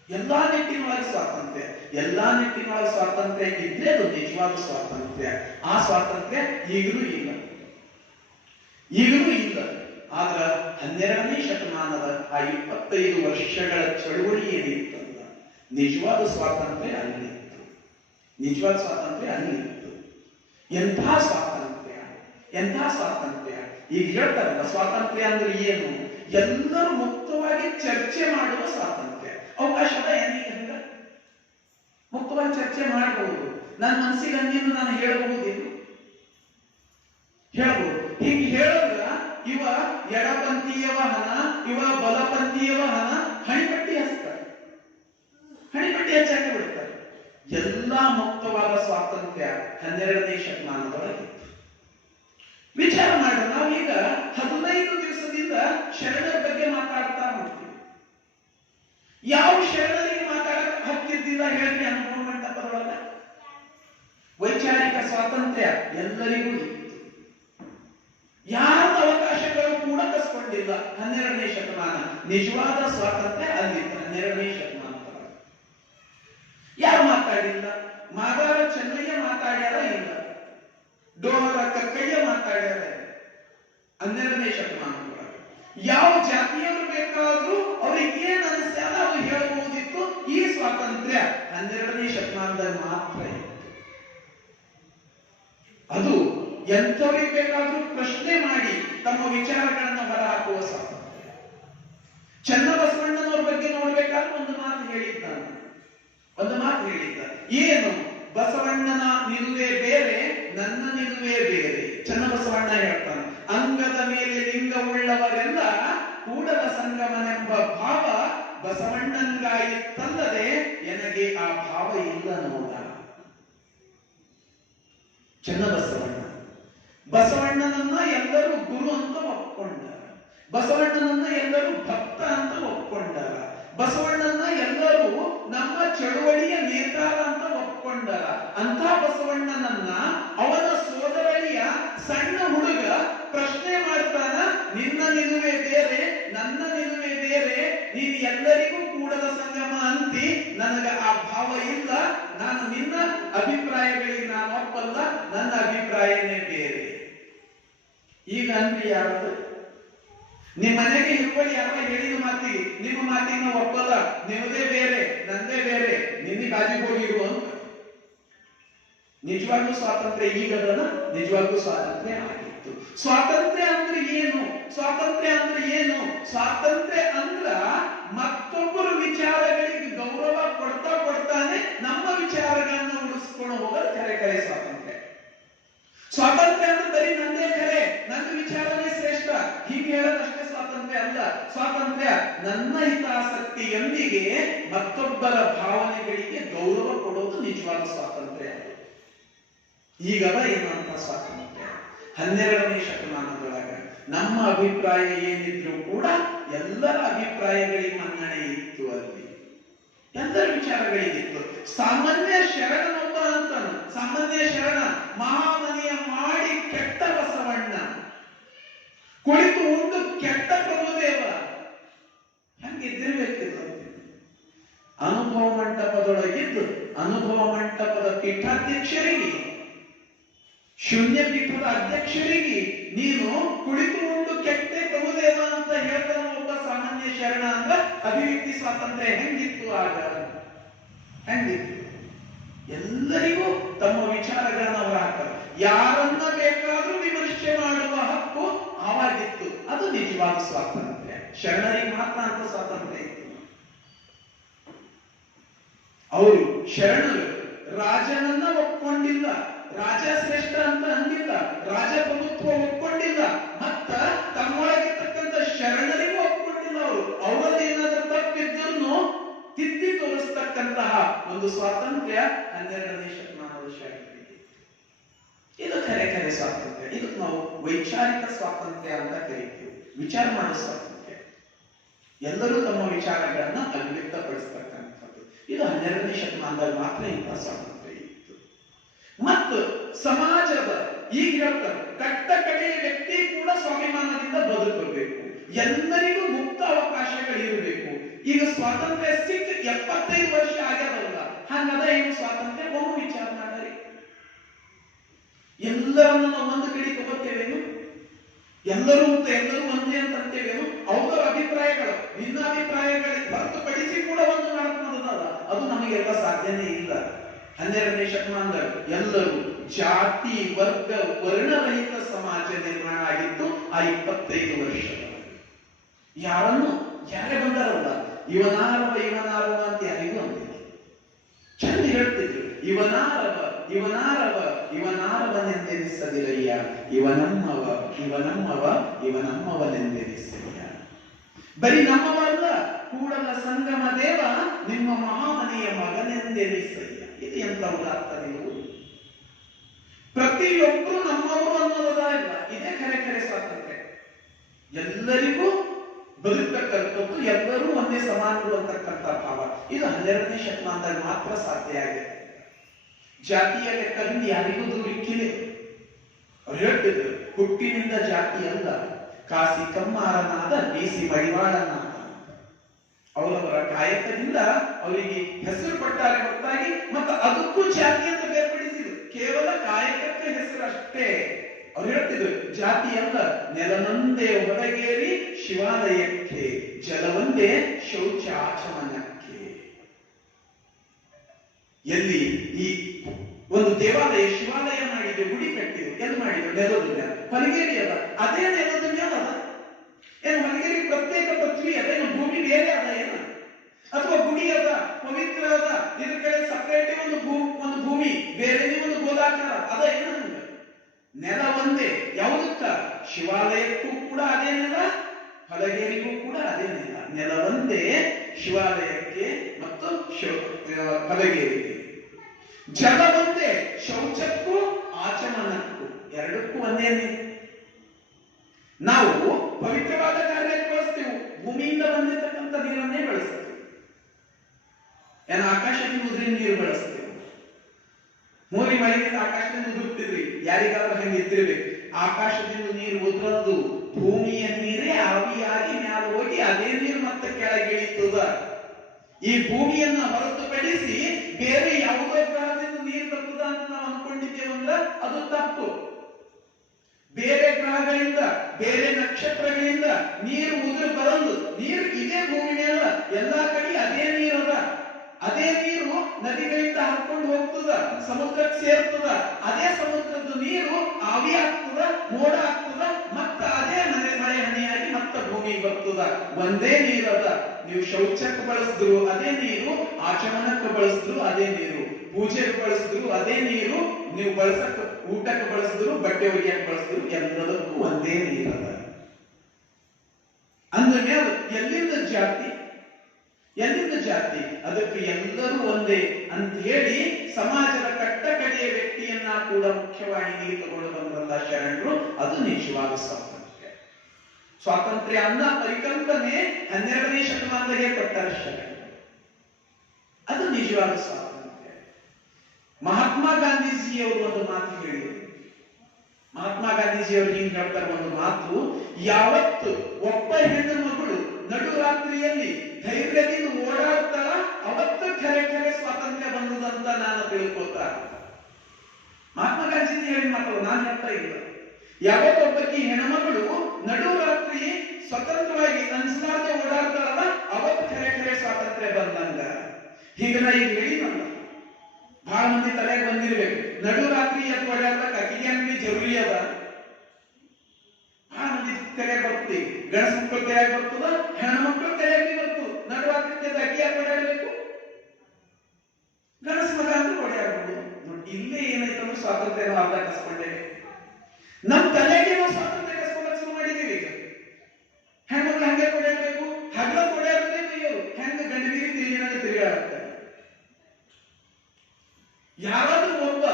ಎಲ್ಲಾ ನಿಟ್ಟಿನೊಳಗೆ ಸ್ವಾತಂತ್ರ್ಯ, ಎಲ್ಲಾ ನಿಟ್ಟಿನೊಳಗೆ ಸ್ವಾತಂತ್ರ್ಯ ಇದ್ರೆ ಅದು ನಿಜವಾದ ಸ್ವಾತಂತ್ರ್ಯ. ಆ ಸ್ವಾತಂತ್ರ್ಯ ಈಗಲೂ ಇಲ್ಲ, ಈಗಲೂ ಇಲ್ಲ. ಆದ್ರ 12ನೇ ಶತಮಾನದ ಆ 25 ವರ್ಷಗಳ ಚಳುವಳಿ ಏನಿತ್ತಲ್ಲ, ನಿಜವಾದ ಸ್ವಾತಂತ್ರ್ಯ ಅಲ್ಲಿತ್ತು. ನಿಜವಾದ ಸ್ವಾತಂತ್ರ್ಯ ಅಲ್ಲಿತ್ತು. ಎಂಥ ಸ್ವಾತಂತ್ರ್ಯ, ಎಂಥ ಸ್ವಾತಂತ್ರ್ಯ! ಈಗ ಹೇಳ್ತಾರಲ್ಲ, ಸ್ವಾತಂತ್ರ್ಯ ಅಂದ್ರೆ ಏನು? ಎಲ್ಲರೂ ಮುಕ್ತವಾಗಿ ಚರ್ಚೆ ಮಾಡುವ ಸ್ವಾತಂತ್ರ್ಯ. ಅವಕಾಶದ ಏನಿಲ್ಲ, ಮುಕ್ತವಾಗಿ ಚರ್ಚೆ ಮಾಡಬಹುದು. ನನ್ನ ಮನಸ್ಸಿಗೆ ಅಂದಿದ್ದು ನಾನು ಹೇಳಬಹುದೇನು? ಹೇಳಬಹುದು. ಹೀಗೆ ಹೇಳಿದ್ರ ಇವ ಎಡಪಂಥೀಯ ಎಲ್ಲಾ ಮುಕ್ತವಾದ ಸ್ವಾತಂತ್ರ್ಯ 12ನೇ ಶತಮಾನದೊಳಗೆ. ವಿಚಾರ ಮಾಡೋಣ, ನಾವೀಗ 15 ದಿವಸದಿಂದ ಶರಣರ ಬಗ್ಗೆ ಮಾತಾಡ್ತಾ ಹೋಗ್ತೀವಿ. ಯಾವ ಶರಣರಿಗೆ ಮಾತಾಡಕ್ಕೆ ಹಕ್ಕಿದ್ದಿಲ್ಲ ಹೇಳ್ರಿ ಅನುಭವ ಮಂಟಪದೊಳಗ? ವೈಚಾರಿಕ ಸ್ವಾತಂತ್ರ್ಯ ಎಲ್ಲರಿಗೂ ಇತ್ತು. ಯಾರ ಅವಕಾಶಗಳು ಕೂಡ ಕಸ್ಕೊಂಡಿಲ್ಲ 12ನೇ ಶತಮಾನ. ನಿಜವಾದ ಸ್ವಾತಂತ್ರ್ಯ ಅಲ್ಲಿತ್ತು 12ನೇ ಶತಮಾನದೊಳಗೆ. ಯಾರು ಮಾತಾಡಿಲ್ಲ? ಮಾದಾರ ಚೆನ್ನಯ್ಯ ಮಾತಾಡ್ಯಾರ ಇಲ್ಲ, ಡೋಹರ ಕಕ್ಕಯ್ಯ ಮಾತಾಡ್ಯಾರ 12ನೇ ಶತಮಾನದೊಳಗೆ. ಯಾವ ಜಾತಿಯವರು ಬೇಕಾದ್ರೂ ಅವ್ರಿಗೆ ಏನ್ ಅನಿಸ್ತಾರ ಅದು ಹೇಳ್ಬಹುದಿತ್ತು. ಈ ಸ್ವಾತಂತ್ರ್ಯ 12ನೇ ಶತಮಾನದಲ್ಲಿ ಮಾತ್ರ ಇತ್ತು. ಅದು ಎಂಥವರಿಗೆ ಬೇಕಾದ್ರೂ ಪ್ರಶ್ನೆ ಮಾಡಿ ತಮ್ಮ ವಿಚಾರಗಳನ್ನ ಹೊರಹಾಕುವ ಸ್ವಾತಂತ್ರ್ಯ. ಚನ್ನಬಸವಣ್ಣನವ್ರ ಬಗ್ಗೆ ನೋಡ್ಬೇಕಾದ್ರೆ ಒಂದು ಮಾತು ಹೇಳಿದ್ದಾನೆ. ಏನು? ಬಸವಣ್ಣನ ನಿಲುವೆ ಬೇರೆ, ನನ್ನ ನಿಲುವೆ ಬೇರೆ. ಚನ್ನಬಸವಣ್ಣ ಹೇಳ್ತಾನೆ, ಅಂಗದ ಮೇಲೆ ಲಿಂಗವುಳ್ಳವರೆಲ್ಲ ಕೂಡಲ ಸಂಗಮನೆಂಬ ಭಾವ ಬಸವಣ್ಣಂಗಾಯಿತಲ್ಲದೆ ಎನಗೆ ಆ ಭಾವ ಇಲ್ಲ ನೋಡ. ಚನ್ನಬಸವಣ್ಣ ಬಸವಣ್ಣನನ್ನ ಎಲ್ಲರೂ ಗುರು ಅಂತ ಒಪ್ಕೊಂಡಾರ, ಬಸವಣ್ಣನನ್ನ ಎಲ್ಲರೂ ಭಕ್ತ ಅಂತ ಒಪ್ಕೊಂಡಾರ, ಬಸವಣ್ಣನ ಎಲ್ಲರೂ ನಮ್ಮ ಚಳುವಳಿಯ ನೇತಾರ ಅಂತ ಒಪ್ಕೊಂಡಾರ. ಅಂತ ಬಸವಣ್ಣನನ್ನ ಅವನ ಸೋದರಳಿಯ ಸಣ್ಣ ಹುಡುಗ ಪ್ರಶ್ನೆ ಮಾಡ್ತಾನ, ನಿನ್ನ ನಿಲುವೆ ಬೇರೆ, ನನ್ನ ನಿಲುವೆ ಬೇರೆ, ನೀನು ಎಲ್ಲರಿಗೂ ಕೂಡಲ ಸಂಗಮ ಅಂತಿ, ನನಗ ಆ ಭಾವ ಇಲ್ಲ, ನಾನು ನಿನ್ನ ಅಭಿಪ್ರಾಯಗಳಿಗೆ ನಾನು ಒಪ್ಪಲ್ಲ, ನನ್ನ ಅಭಿಪ್ರಾಯನೇ ಬೇರೆ. ಈಗ ಅಂದ್ರೆ ಯಾರು? ನಿಮ್ಮ ಮನೆಗೆ ಹಿರುವಳಿ ಯಾರ ಹೇಳಿದ ಮಾತಿಗೆ ನಿಮ್ಮ ಮಾತಿನ ಒಪ್ಪಲ್ಲ, ನಿಮ್ಮದೇ ಬೇರೆ ನಂದೇ ಬೇರೆ, ನಿನ್ನೆ ಬಾಜಿಗೆ ಹೋಗಿರು ಅಂತ. ನಿಜವಾಗ್ಲೂ ಸ್ವಾತಂತ್ರ್ಯ ಈಗದಲ್ಲ, ನಿಜವಾಗ್ಲೂ ಸ್ವಾತಂತ್ರ್ಯ ಆಗಿತ್ತು. ಸ್ವಾತಂತ್ರ್ಯ ಅಂದ್ರೆ ಏನು? ಸ್ವಾತಂತ್ರ್ಯ ಅಂದ್ರ ಮತ್ತೊಬ್ಬರ ವಿಚಾರಗಳಿಗೆ ಗೌರವ ಕೊಡ್ತಾನೆ ನಮ್ಮ ವಿಚಾರಗಳನ್ನ ಉಳಿಸ್ಕೊಂಡು ಹೋಗೋದು ಕರೆ ಸ್ವಾತಂತ್ರ್ಯ. ಸ್ವಾತಂತ್ರ್ಯ ಅಂದ್ರೆ ಬರೀ ನಂದೇ ಖರೆ, ನನ್ನ ವಿಚಾರನೇ ಶ್ರೇಷ್ಠ ಹೀಗೆ ಹೇಳೋದಷ್ಟೇ ಸ್ವಾತಂತ್ರ್ಯ ಅಲ್ಲ. ಸ್ವಾತಂತ್ರ್ಯ ನನ್ನ ಹಿತಾಸಕ್ತಿಯೊಂದಿಗೆ ಮತ್ತೊಬ್ಬರ ಭಾವನೆಗಳಿಗೆ ಗೌರವ ಕೊಡೋದು ನಿಜವಾದ ಸ್ವಾತಂತ್ರ್ಯ. ಈಗವ ಏನಂತ ಸ್ವಾತಂತ್ರ್ಯ? 12ನೇ ಶತಮಾನದೊಳಗ ನಮ್ಮ ಅಭಿಪ್ರಾಯ ಏನಿದ್ರು ಕೂಡ ಎಲ್ಲರ ಅಭಿಪ್ರಾಯಗಳಿಗೆ ಮನ್ನಣೆ ಇತ್ತು. ಅಲ್ಲಿ ಎಲ್ಲರ ವಿಚಾರಗಳಿಗಿತ್ತು. ಸಾಮಾನ್ಯ ಶರಣನೊಬ್ಬ ಅಂತಾನು, ಸಾಮಾನ್ಯ ಶರಣ ಮಹಾಮನಿಯ ಮಾಡಿ ಕೆಟ್ಟ ಬಸವಣ್ಣ, ಕುಳಿತು ಉಂಡು ಕೆಟ್ಟ ಪ್ರಭುದೇವ, ಹಂಗಿದ್ದಿರ್ಬೇಕಿಲ್ಲ. ಅನುಭವ ಮಂಟಪದೊಳಗಿದ್ದು ಅನುಭವ ಮಂಟಪದ ಪೀಠಾಧ್ಯಕ್ಷರಿಗೆ, ಶೂನ್ಯ ಪೀಠದ ಅಧ್ಯಕ್ಷರಿಗೆ ನೀನು ಕುಳಿತು ಉಂಡು ಕೆಟ್ಟೆ ಪ್ರಭುದೇವ ಅಂತ ಹೇಳ್ತಾನ ಒಬ್ಬ ಸಾಮಾನ್ಯ ಶರಣ ಅಂದ್ರೆ ಅಭಿವ್ಯಕ್ತಿ ಸ್ವಾತಂತ್ರ್ಯ ಹೆಂಗಿತ್ತು ಆಗ? ಹೆಂಗಿತ್ತು? ಎಲ್ಲರಿಗೂ ತಮ್ಮ ವಿಚಾರಗಳನ್ನ ಅವರು ಹಾಕ್ತಾರೆ. ಯಾರನ್ನ ಬೇಕಾದ್ರೂ ವಿಮರ್ಶೆ ಮಾಡುವ ಹಕ್ಕು ಆವಾಗಿತ್ತು. ಅದು ನಿಜವಾದ ಸ್ವಾತಂತ್ರ್ಯ. ಶರಣರಿಗೆ ಮಾತ್ರ ಅಂತ ಸ್ವಾತಂತ್ರ್ಯ ಇತ್ತು. ಅವರು ಶರಣರು ರಾಜನನ್ನ ಒಪ್ಕೊಂಡಿಲ್ಲ, ರಾಜ ಶ್ರೇಷ್ಠ ಅಂತ ಅಂದಿಲ್ಲ, ರಾಜಪ್ರಭುತ್ವ ಒಪ್ಕೊಂಡಿಲ್ಲ, ಮತ್ತ ತಮ್ಮೊಳಗಿರ್ತಕ್ಕಂಥ ಶರಣರಿಗೂ ಒಪ್ಕೊಂಡಿಲ್ಲ. ಅವರಲ್ಲಿ ಏನಾದ್ರೂ ತಪ್ಪಿದ್ರು ತಿದ್ದಿ ತೋರಿಸ್ತಕ್ಕಂತಹ ಒಂದು ಸ್ವಾತಂತ್ರ್ಯ 12ನೇ ಶತಮಾನದ ಶಾಲೆಯಲ್ಲಿ. ಇದು ಕರೆ ಸ್ವಾತಂತ್ರ್ಯ. ಇದಕ್ಕೆ ನಾವು ವೈಚಾರಿಕ ಸ್ವಾತಂತ್ರ್ಯ ಅಂತ ಕರೀತೀವಿ. ವಿಚಾರ ಮಾಡೋ ಸ್ವಾತಂತ್ರ್ಯ, ಎಲ್ಲರೂ ತಮ್ಮ ವಿಚಾರಗಳನ್ನ ಅಭಿವ್ಯಕ್ತಪಡಿಸ್ತಕ್ಕಂಥದ್ದು. ಇದು 12ನೇ ಶತಮಾನದಲ್ಲಿ ಮಾತ್ರ ಇಂತಹ ಸ್ವಾತಂತ್ರ್ಯ ಇತ್ತು. ಮತ್ತು ಸಮಾಜದ ಈಗ ಹೇಳ್ತಾರೆ ಕಟ್ಟ ಕಡೆಯ ವ್ಯಕ್ತಿ ಕೂಡ ಸ್ವಾಭಿಮಾನದಿಂದ ಬದುಕಬೇಕು, ಎಲ್ಲರಿಗೂ ಮುಕ್ತ ಅವಕಾಶಗಳಿರಬೇಕು. ಈಗ ಸ್ವಾತಂತ್ರ್ಯ ಸಿಕ್ಕ 75 ವರ್ಷ ಆಗ್ಯದಲ್ಲ, ಹಂಗದ ಏನು ಸ್ವಾತಂತ್ರ್ಯ? ಒಂದು ವಿಚಾರ ಮಾಡಿ, ಎಲ್ಲರನ್ನು ನಾವು ಒಂದು ಕಡೆ ತಗೋತೇವೇನು? ಎಲ್ಲರೂ ಒಂದೇ ಅಂತ ಅಂತೇವೇನು? ಅವರ ಅಭಿಪ್ರಾಯಗಳು ಭಿನ್ನಾಭಿಪ್ರಾಯಗಳಿಗೆ ಹೊರತುಪಡಿಸಿ ಕೂಡ ಒಂದು ನಡ್ಕೊಂಡದ, ಅದು ನಮಗೆಲ್ಲ ಸಾಧ್ಯನೇ ಇಲ್ಲ. 12ನೇ ಶತಮಾನದಲ್ಲಿ ಎಲ್ಲರೂ ಜಾತಿ ವರ್ಗ ವರ್ಣರಹಿತ ಸಮಾಜ ನಿರ್ಮಾಣ ಆಗಿತ್ತು ಆ 25 ವರ್ಷದಲ್ಲಿ. ಯಾರೇ ಬಂದಾರಲ್ಲ ಇವನಾರವ ಅಂತ ಯಾರಿಗೂ ಅಂತಿದ್ರು. ಚಂದ ಹೇಳ್ತಿದ್ರು, ಇವನಾರವನೆಂದೆನಿಸದಿರಯ್ಯ, ಇವನಮ್ಮವನೆಂದೆನಿಸಯ್ಯ. ಬರೀ ನಮ್ಮವಲ್ಲ, ಕೂಡಲ ಸಂಗಮ ದೇವ ನಿಮ್ಮ ಮಹಾಮನೆಯ ಮಗನೆಂದೆನಿಸಯ್ಯ. ರೀತಿ ಅಂತ ಉದಾತ್ತ ನೀವು ಪ್ರತಿಯೊಬ್ಬರು ನಮ್ಮವರು ಅನ್ನೋದ ಇಲ್ಲ. ಇದೇ ಖರೆ ಖರೆ ಸ್ವಾತಂತ್ರ್ಯ. ಎಲ್ಲರಿಗೂ ಬದುಕತಕ್ಕಂಥದ್ದು, ಎಲ್ಲರೂ ಒಂದೇ ಸಮಾನರು ಅಂತಕ್ಕಂಥ ಭಾವ. ಇದು 12ನೇ ಶತಮಾನದಲ್ಲಿ ಮಾತ್ರ ಸಾಧ್ಯ ಆಗಿದೆ. ಜಾತಿಯ ಲೆಕ್ಕದಿಂದ ಯಾರಿಗೂ ದೂರಿಕ್ಕಿಲ್ಲ. ಅವ್ರು ಹೇಳ್ತಿದ್ರು, ಹುಟ್ಟಿನಿಂದ ಜಾತಿ ಅಲ್ಲ, ಕಾಸಿ ಕಮ್ಮಾರನಾದ ಬೀಸಿ ಮಡಿವಾಳನಾದ. ಅವರವರ ಕಾಯಕದಿಂದ ಅವರಿಗೆ ಹೆಸರು ಪಟ್ಟಾರೆ ಹೊರತಾಗಿ ಮತ್ತು ಅದಕ್ಕೂ ಜಾತಿ ಅಂತ ಬೇರ್ಪಡಿಸಿದ್ರು. ಕೇವಲ ಕಾಯಕಕ್ಕೆ ಹೆಸರು ಅಷ್ಟೇ. ಅವ್ರು ಹೇಳ್ತಿದ್ರು, ಜಾತಿ ಅಲ್ಲ, ನೆಲನೊಂದೇ ಹೊರಗೇರಿ ಶಿವಾಲಯಕ್ಕೆ, ಜಲವೊಂದೇ ಶೌಚ ಆಚಮನಕ್ಕೆ. ಎಲ್ಲಿ ಈ ಒಂದು ದೇವಾಲಯ ಶಿವಾಲಯ ಮಾಡಿದ್ರು, ಗುಡಿ ಕಟ್ಟಿದ್ರು, ಎಲ್ಲಿ ಮಾಡಿದ್ರು? ನೆಲದ ಮೇಲೆ. ಹೊಲಗೇರಿ ಅದ, ಅದೇ ನೆಲದ ಮೇಲೆ ಅದ. ಏನು ಹೊಲಗೇರಿ ಪ್ರತ್ಯೇಕ ಪೃಥ್ವಿ ಅದೇನು ಭೂಮಿ ಬೇರೆ ಅದ ಏನು? ಅಥವಾ ಗುಡಿ ಅದ, ಪವಿತ್ರ ಅದ, ಇದ್ರ ಕಡೆ ಸಪರೇಟ್ ಒಂದು ಭೂಮಿ, ಬೇರೆ ಒಂದು ಗೋಲಾಕಾರ ಅದ ಏನು? ನೆಲ ಒಂದೇ. ಯಾವುದಕ್ಕ? ಶಿವಾಲಯಕ್ಕೂ ಕೂಡ ಅದೇ ನೆಲ, ಹೊಲಗೇರಿಗೂ ಕೂಡ ಅದೇ ನೆಲ. ನೆಲ ಒಂದೇ ಶಿವಾಲಯಕ್ಕೆ ಮತ್ತು ಹೊಲಗೇರಿಗೆ. ಜಲ ಒಂದೇ ಶೌಚಕ್ಕೂ ಆಚಮನಕ್ಕೂ, ಎರಡಕ್ಕೂ ಒಂದೇ ನೀರು. ನಾವು ಪವಿತ್ರವಾದ ಕಾರ್ಯಕ್ಕೆ ಬಳಸ್ತೀವಿ, ಭೂಮಿಯಿಂದ ಬಂದಿರತಕ್ಕಂಥ ನೀರನ್ನೇ ಬಳಸ್ತೀವಿ. ಏನು ಆಕಾಶದಿಂದ ಉದುರಿನ ನೀರು ಬಳಸ್ತೀವಿ. ಮೂರಿ ಮಳೆಯಿಂದ ಆಕಾಶದಿಂದ ಉದುರ್ತಿದ್ರಿ, ಯಾರಿಗಾದ್ರೂ ಹಂಗೆ ಇದ್ದಿರ್ಬೇಕು. ಆಕಾಶದಿಂದ ನೀರು ಉದುರದ್ದು ಭೂಮಿಯ ನೀರೇ ಆವಿಯಾಗಿ ಮ್ಯಾಲ ಹೋಗಿ ಅದೇ ನೀರು ಮತ್ತೆ ಕೆಳಗಿಳಿತದ. ಈ ಭೂಮಿಯನ್ನ ಹೊರತುಪಡಿಸಿ ಬೇರೆ ಯಾವುದೋ ಗ್ರಹದಿಂದ ನೀರು ಬರ್ತದ ಅಂತ ನಾವು ಅನ್ಕೊಂಡಿದ್ದೇವಂದ್ರ ಅದು ತಪ್ಪು. ಬೇರೆ ಗ್ರಹಗಳಿಂದ, ಬೇರೆ ನಕ್ಷತ್ರಗಳಿಂದ ನೀರು ಉದುರು ಬರಲು, ನೀರು ಇದೇ ಭೂಮಿ ಮೇಲೆ ಎಲ್ಲಾ ಕಡೆ ಅದೇ ನೀರದ. ಅದೇ ನೀರು ನದಿಗಳಿಂದ ಹರ್ಕೊಂಡು ಹೋಗ್ತದ, ಸಮುದ್ರಕ್ಕೆ ಸೇರ್ತದ. ಅದೇ ಸಮುದ್ರದ ನೀರು ಆವಿ ಆಗ್ತದ, ಮೋಡ ಆಗ್ತದ, ಮತ್ತ ಅದೇ ಮಳೆ ಹನಿಯಾಗಿ ಮತ್ತ ಭೂಮಿಗೆ ಬರ್ತದ. ಒಂದೇ ನೀರದ. ನೀವು ಶೌಚಕ್ಕೆ ಬಳಸಿದ್ರು ಅದೇ ನೀರು, ಆಚಮನಕ್ಕೆ ಬಳಸಿದ್ರು ಅದೇ ನೀರು, ಪೂಜೆಗೆ ಬಳಸಿದ್ರು ಅದೇ ನೀರು, ನೀವು ಬಳಸಕ್ ಊಟಕ್ಕೆ ಬಳಸಿದ್ರು, ಬಟ್ಟೆ ಒಗೆಯಕ್ಕೆ ಬಳಸಿದ್ರು, ಎಲ್ಲದಕ್ಕೂ ಒಂದೇ ನೀರದ. ಅಂದಮೇಲೆ ಎಲ್ಲಿಂದ ಜಾತಿ? ಎಲ್ಲಿಂದ ಜಾತಿ? ಅದಕ್ಕೆ ಎಲ್ಲರೂ ಒಂದೇ ಅಂತ ಹೇಳಿ ಸಮಾಜದ ಕಟ್ಟ ಕಡೆಯ ವ್ಯಕ್ತಿಯನ್ನ ಕೂಡ ಮುಖ್ಯವಾಹಿನಿಗೆ ತಗೊಂಡು ಬಂದ್ರಲ್ಲ ಶರಣರು. ಅದು ನಿಜವಾದ ಸ್ವಾತಂತ್ರ್ಯ. ಸ್ವಾತಂತ್ರ್ಯ ಅನ್ನೋ ಪರಿಕಲ್ಪನೆ 12ನೇ ಶತಮಾನದಾಗೆ ಕೊಟ್ಟಾರ ಶರಣರು. ಅದು ನಿಜವಾದ ಸ್ವಾತಂತ್ರ್ಯ. ಮಹಾತ್ಮ ಗಾಂಧೀಜಿಯವರು ಒಂದು ಮಾತು ಹೇಳಿದರು. ಮಹಾತ್ಮ ಗಾಂಧೀಜಿಯವರು ಹಿಂಗ್ ಹೇಳ್ತಾರೆ ಒಂದು ಮಾತು, ಯಾವತ್ತು ಒಬ್ಬ ಹೆಣ್ಣು ಮಗಳು ನಡು ರಾತ್ರಿಯಲ್ಲಿ ಧೈರ್ಯದಿಂದ ಓಡಾಡ್ತಾಳ ಅವತ್ತು ಖರೆ ಖರೆ ಸ್ವಾತಂತ್ರ್ಯ ಬಂದದಂತ ನಾನು ತಿಳ್ಕೊತಾ. ಮಹಾತ್ಮ ಗಾಂಧೀಜಿ ಹೇಳಿ ಮಾತು ನಾನು ಹೇಳ್ತಾ ಇಲ್ಲ. ಯಾವತ್ತೊಬ್ಬಕಿ ಹೆಣ್ಮಗಳು ನಡು ರಾತ್ರಿ ಸ್ವತಂತ್ರವಾಗಿ ಅನ್ಸಲಾರ್ದೆ ಓಡಾಡ್ತಾಳಲ್ಲ ಅವತ್ತು ಖರೆ ಖರೆ ಸ್ವಾತಂತ್ರ್ಯ ಬಂದಂಗ. ಹೀಗ ನಾ ಈಗ ಹೇಳಿನಲ್ಲ, ಬಹಳ ಮಂದಿ ತಲೆಗೆ ಬಂದಿರ್ಬೇಕು, ನಡು ರಾತ್ರಿ ಎದ್ದು ಓಡಾಡ್ಲಕ್ಕ ಅಕ್ಕಿಗೆ ಅಂಗಡಿ ಜರೂರಿ ಅದ. ಬಹಳ ಮಂದಿ ತಲೆಗೆ ಬರ್ತದೆ. ಗಂಡಸ ಮಕ್ಕಳು ತಲೆಗೆ ಬರ್ತದ, ಹೆಣ್ಮಕ್ಳು ತಲೆಗೆ ಬರ್ತದೆ. ನಡು ರಾತ್ರಿ ಅಕ್ಕಿ ಯಾಕೆ ಓಡಾಡಬೇಕು? ಗಂಡಸ ಮಗ ಅಂದ್ರೆ ಓಡಾಡ್ಬೋದು. ನೋಡಿ ಇಲ್ಲೇ ಏನಾಯ್ತಂದ್ರೆ ಸ್ವಾತಂತ್ರ್ಯ ನಾವು ಅರ್ಧ ಕಸ್ಕೊಂಡೇವೆ. ನಮ್ ತಲೆಗೆ ನಾವು ಸ್ವಾತಂತ್ರ್ಯ ಕಸ್ಕೊಂಡಕ್ಕೆ ಶುರು ಮಾಡಿದೀವಿ. ಈಗ ಹೆಣ್ಮಕ್ಳು ಹಂಗೆ ಓಡಾಡ್ಬೇಕು, ಹಗ್ಲ ಓಡಾಡ್ಬೇಕು. ಇವರು ಹೆಂಗ ಗಂಡಗಿರಿ ತಿರುಗಿನಾಗ ತಿರುಗಾಡ್ತಾರೆ. ಯಾರಾದ್ರೂ ಒಬ್ಬ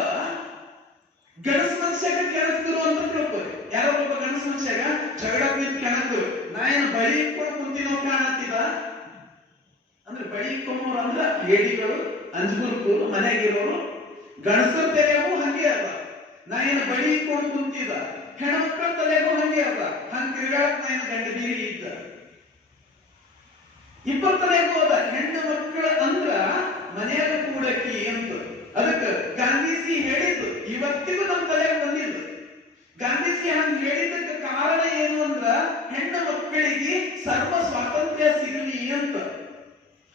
ಗಣಸ ಮನುಷ್ಯಾಗ ಕೆಣಕ್ತಿರು ಅಂತ ತಿಳ್ಕೋರಿ. ಯಾರೋ ಒಬ್ಬ ಗಣಸ ಮನುಷ್ಯಾಗ ಜಗಳ ನಿಂತು ಕೆಣಕ್ತಿರು. ನಾ ಏನು ಬಳಿ ಇಟ್ಕೊಂಡು ಕುಂತಿನೋ ಕಾಣತ್ತಿದ ಅಂದ್ರೆ, ಬಳಿ ಇಟ್ಕೊಂಬವ್ರು ಅಂದ್ರ ಹೇಡಿಗಳು, ಅಂಜುಗುರುಕರು, ಮನೆಗಿರೋರು. ಗಣಸರ ತಲೆಗೂ ಹಂಗೆ ಅದ. ನಾ ಏನು ಬಳಿ ಇಟ್ಕೊಂಡು ಕುಂತಿದ. ಹೆಣ್ಮಕ್ಳ ತಲೆಗೂ ಹಂಗೆ ಅದ. ಹಂಗ ತಿರುಗಾಡಕ್ ನಾ ಏನು ಗಂಡ ಬೀರಿ ಇದ್ದ. ಇಬ್ಬರ ತಲೆಗೂ ಅದ. ಹೆಣ್ಣು ಮಕ್ಕಳ ಅಂದ್ರ ಮನೆಯಾಗ ಕೂಡಕಿ ಅಂತ. ಅದಕ್ಕೆ ಗಾಂಧೀಜಿ ಹೇಳಿದ್ದು ಇವತ್ತಿಗೂ ನಮ್ಮ ತಲೆಗೆ ಬಂದಿಲ್ಲ. ಗಾಂಧೀಜಿ ಹಂಗ ಹೇಳಿದ್ದಕ್ಕೆ ಕಾರಣ ಏನು ಅಂದ್ರ, ಹೆಣ್ಣು ಮಕ್ಕಳಿಗೆ ಸರ್ವ ಸ್ವಾತಂತ್ರ್ಯ ಸಿಗಲಿ ಅಂತ.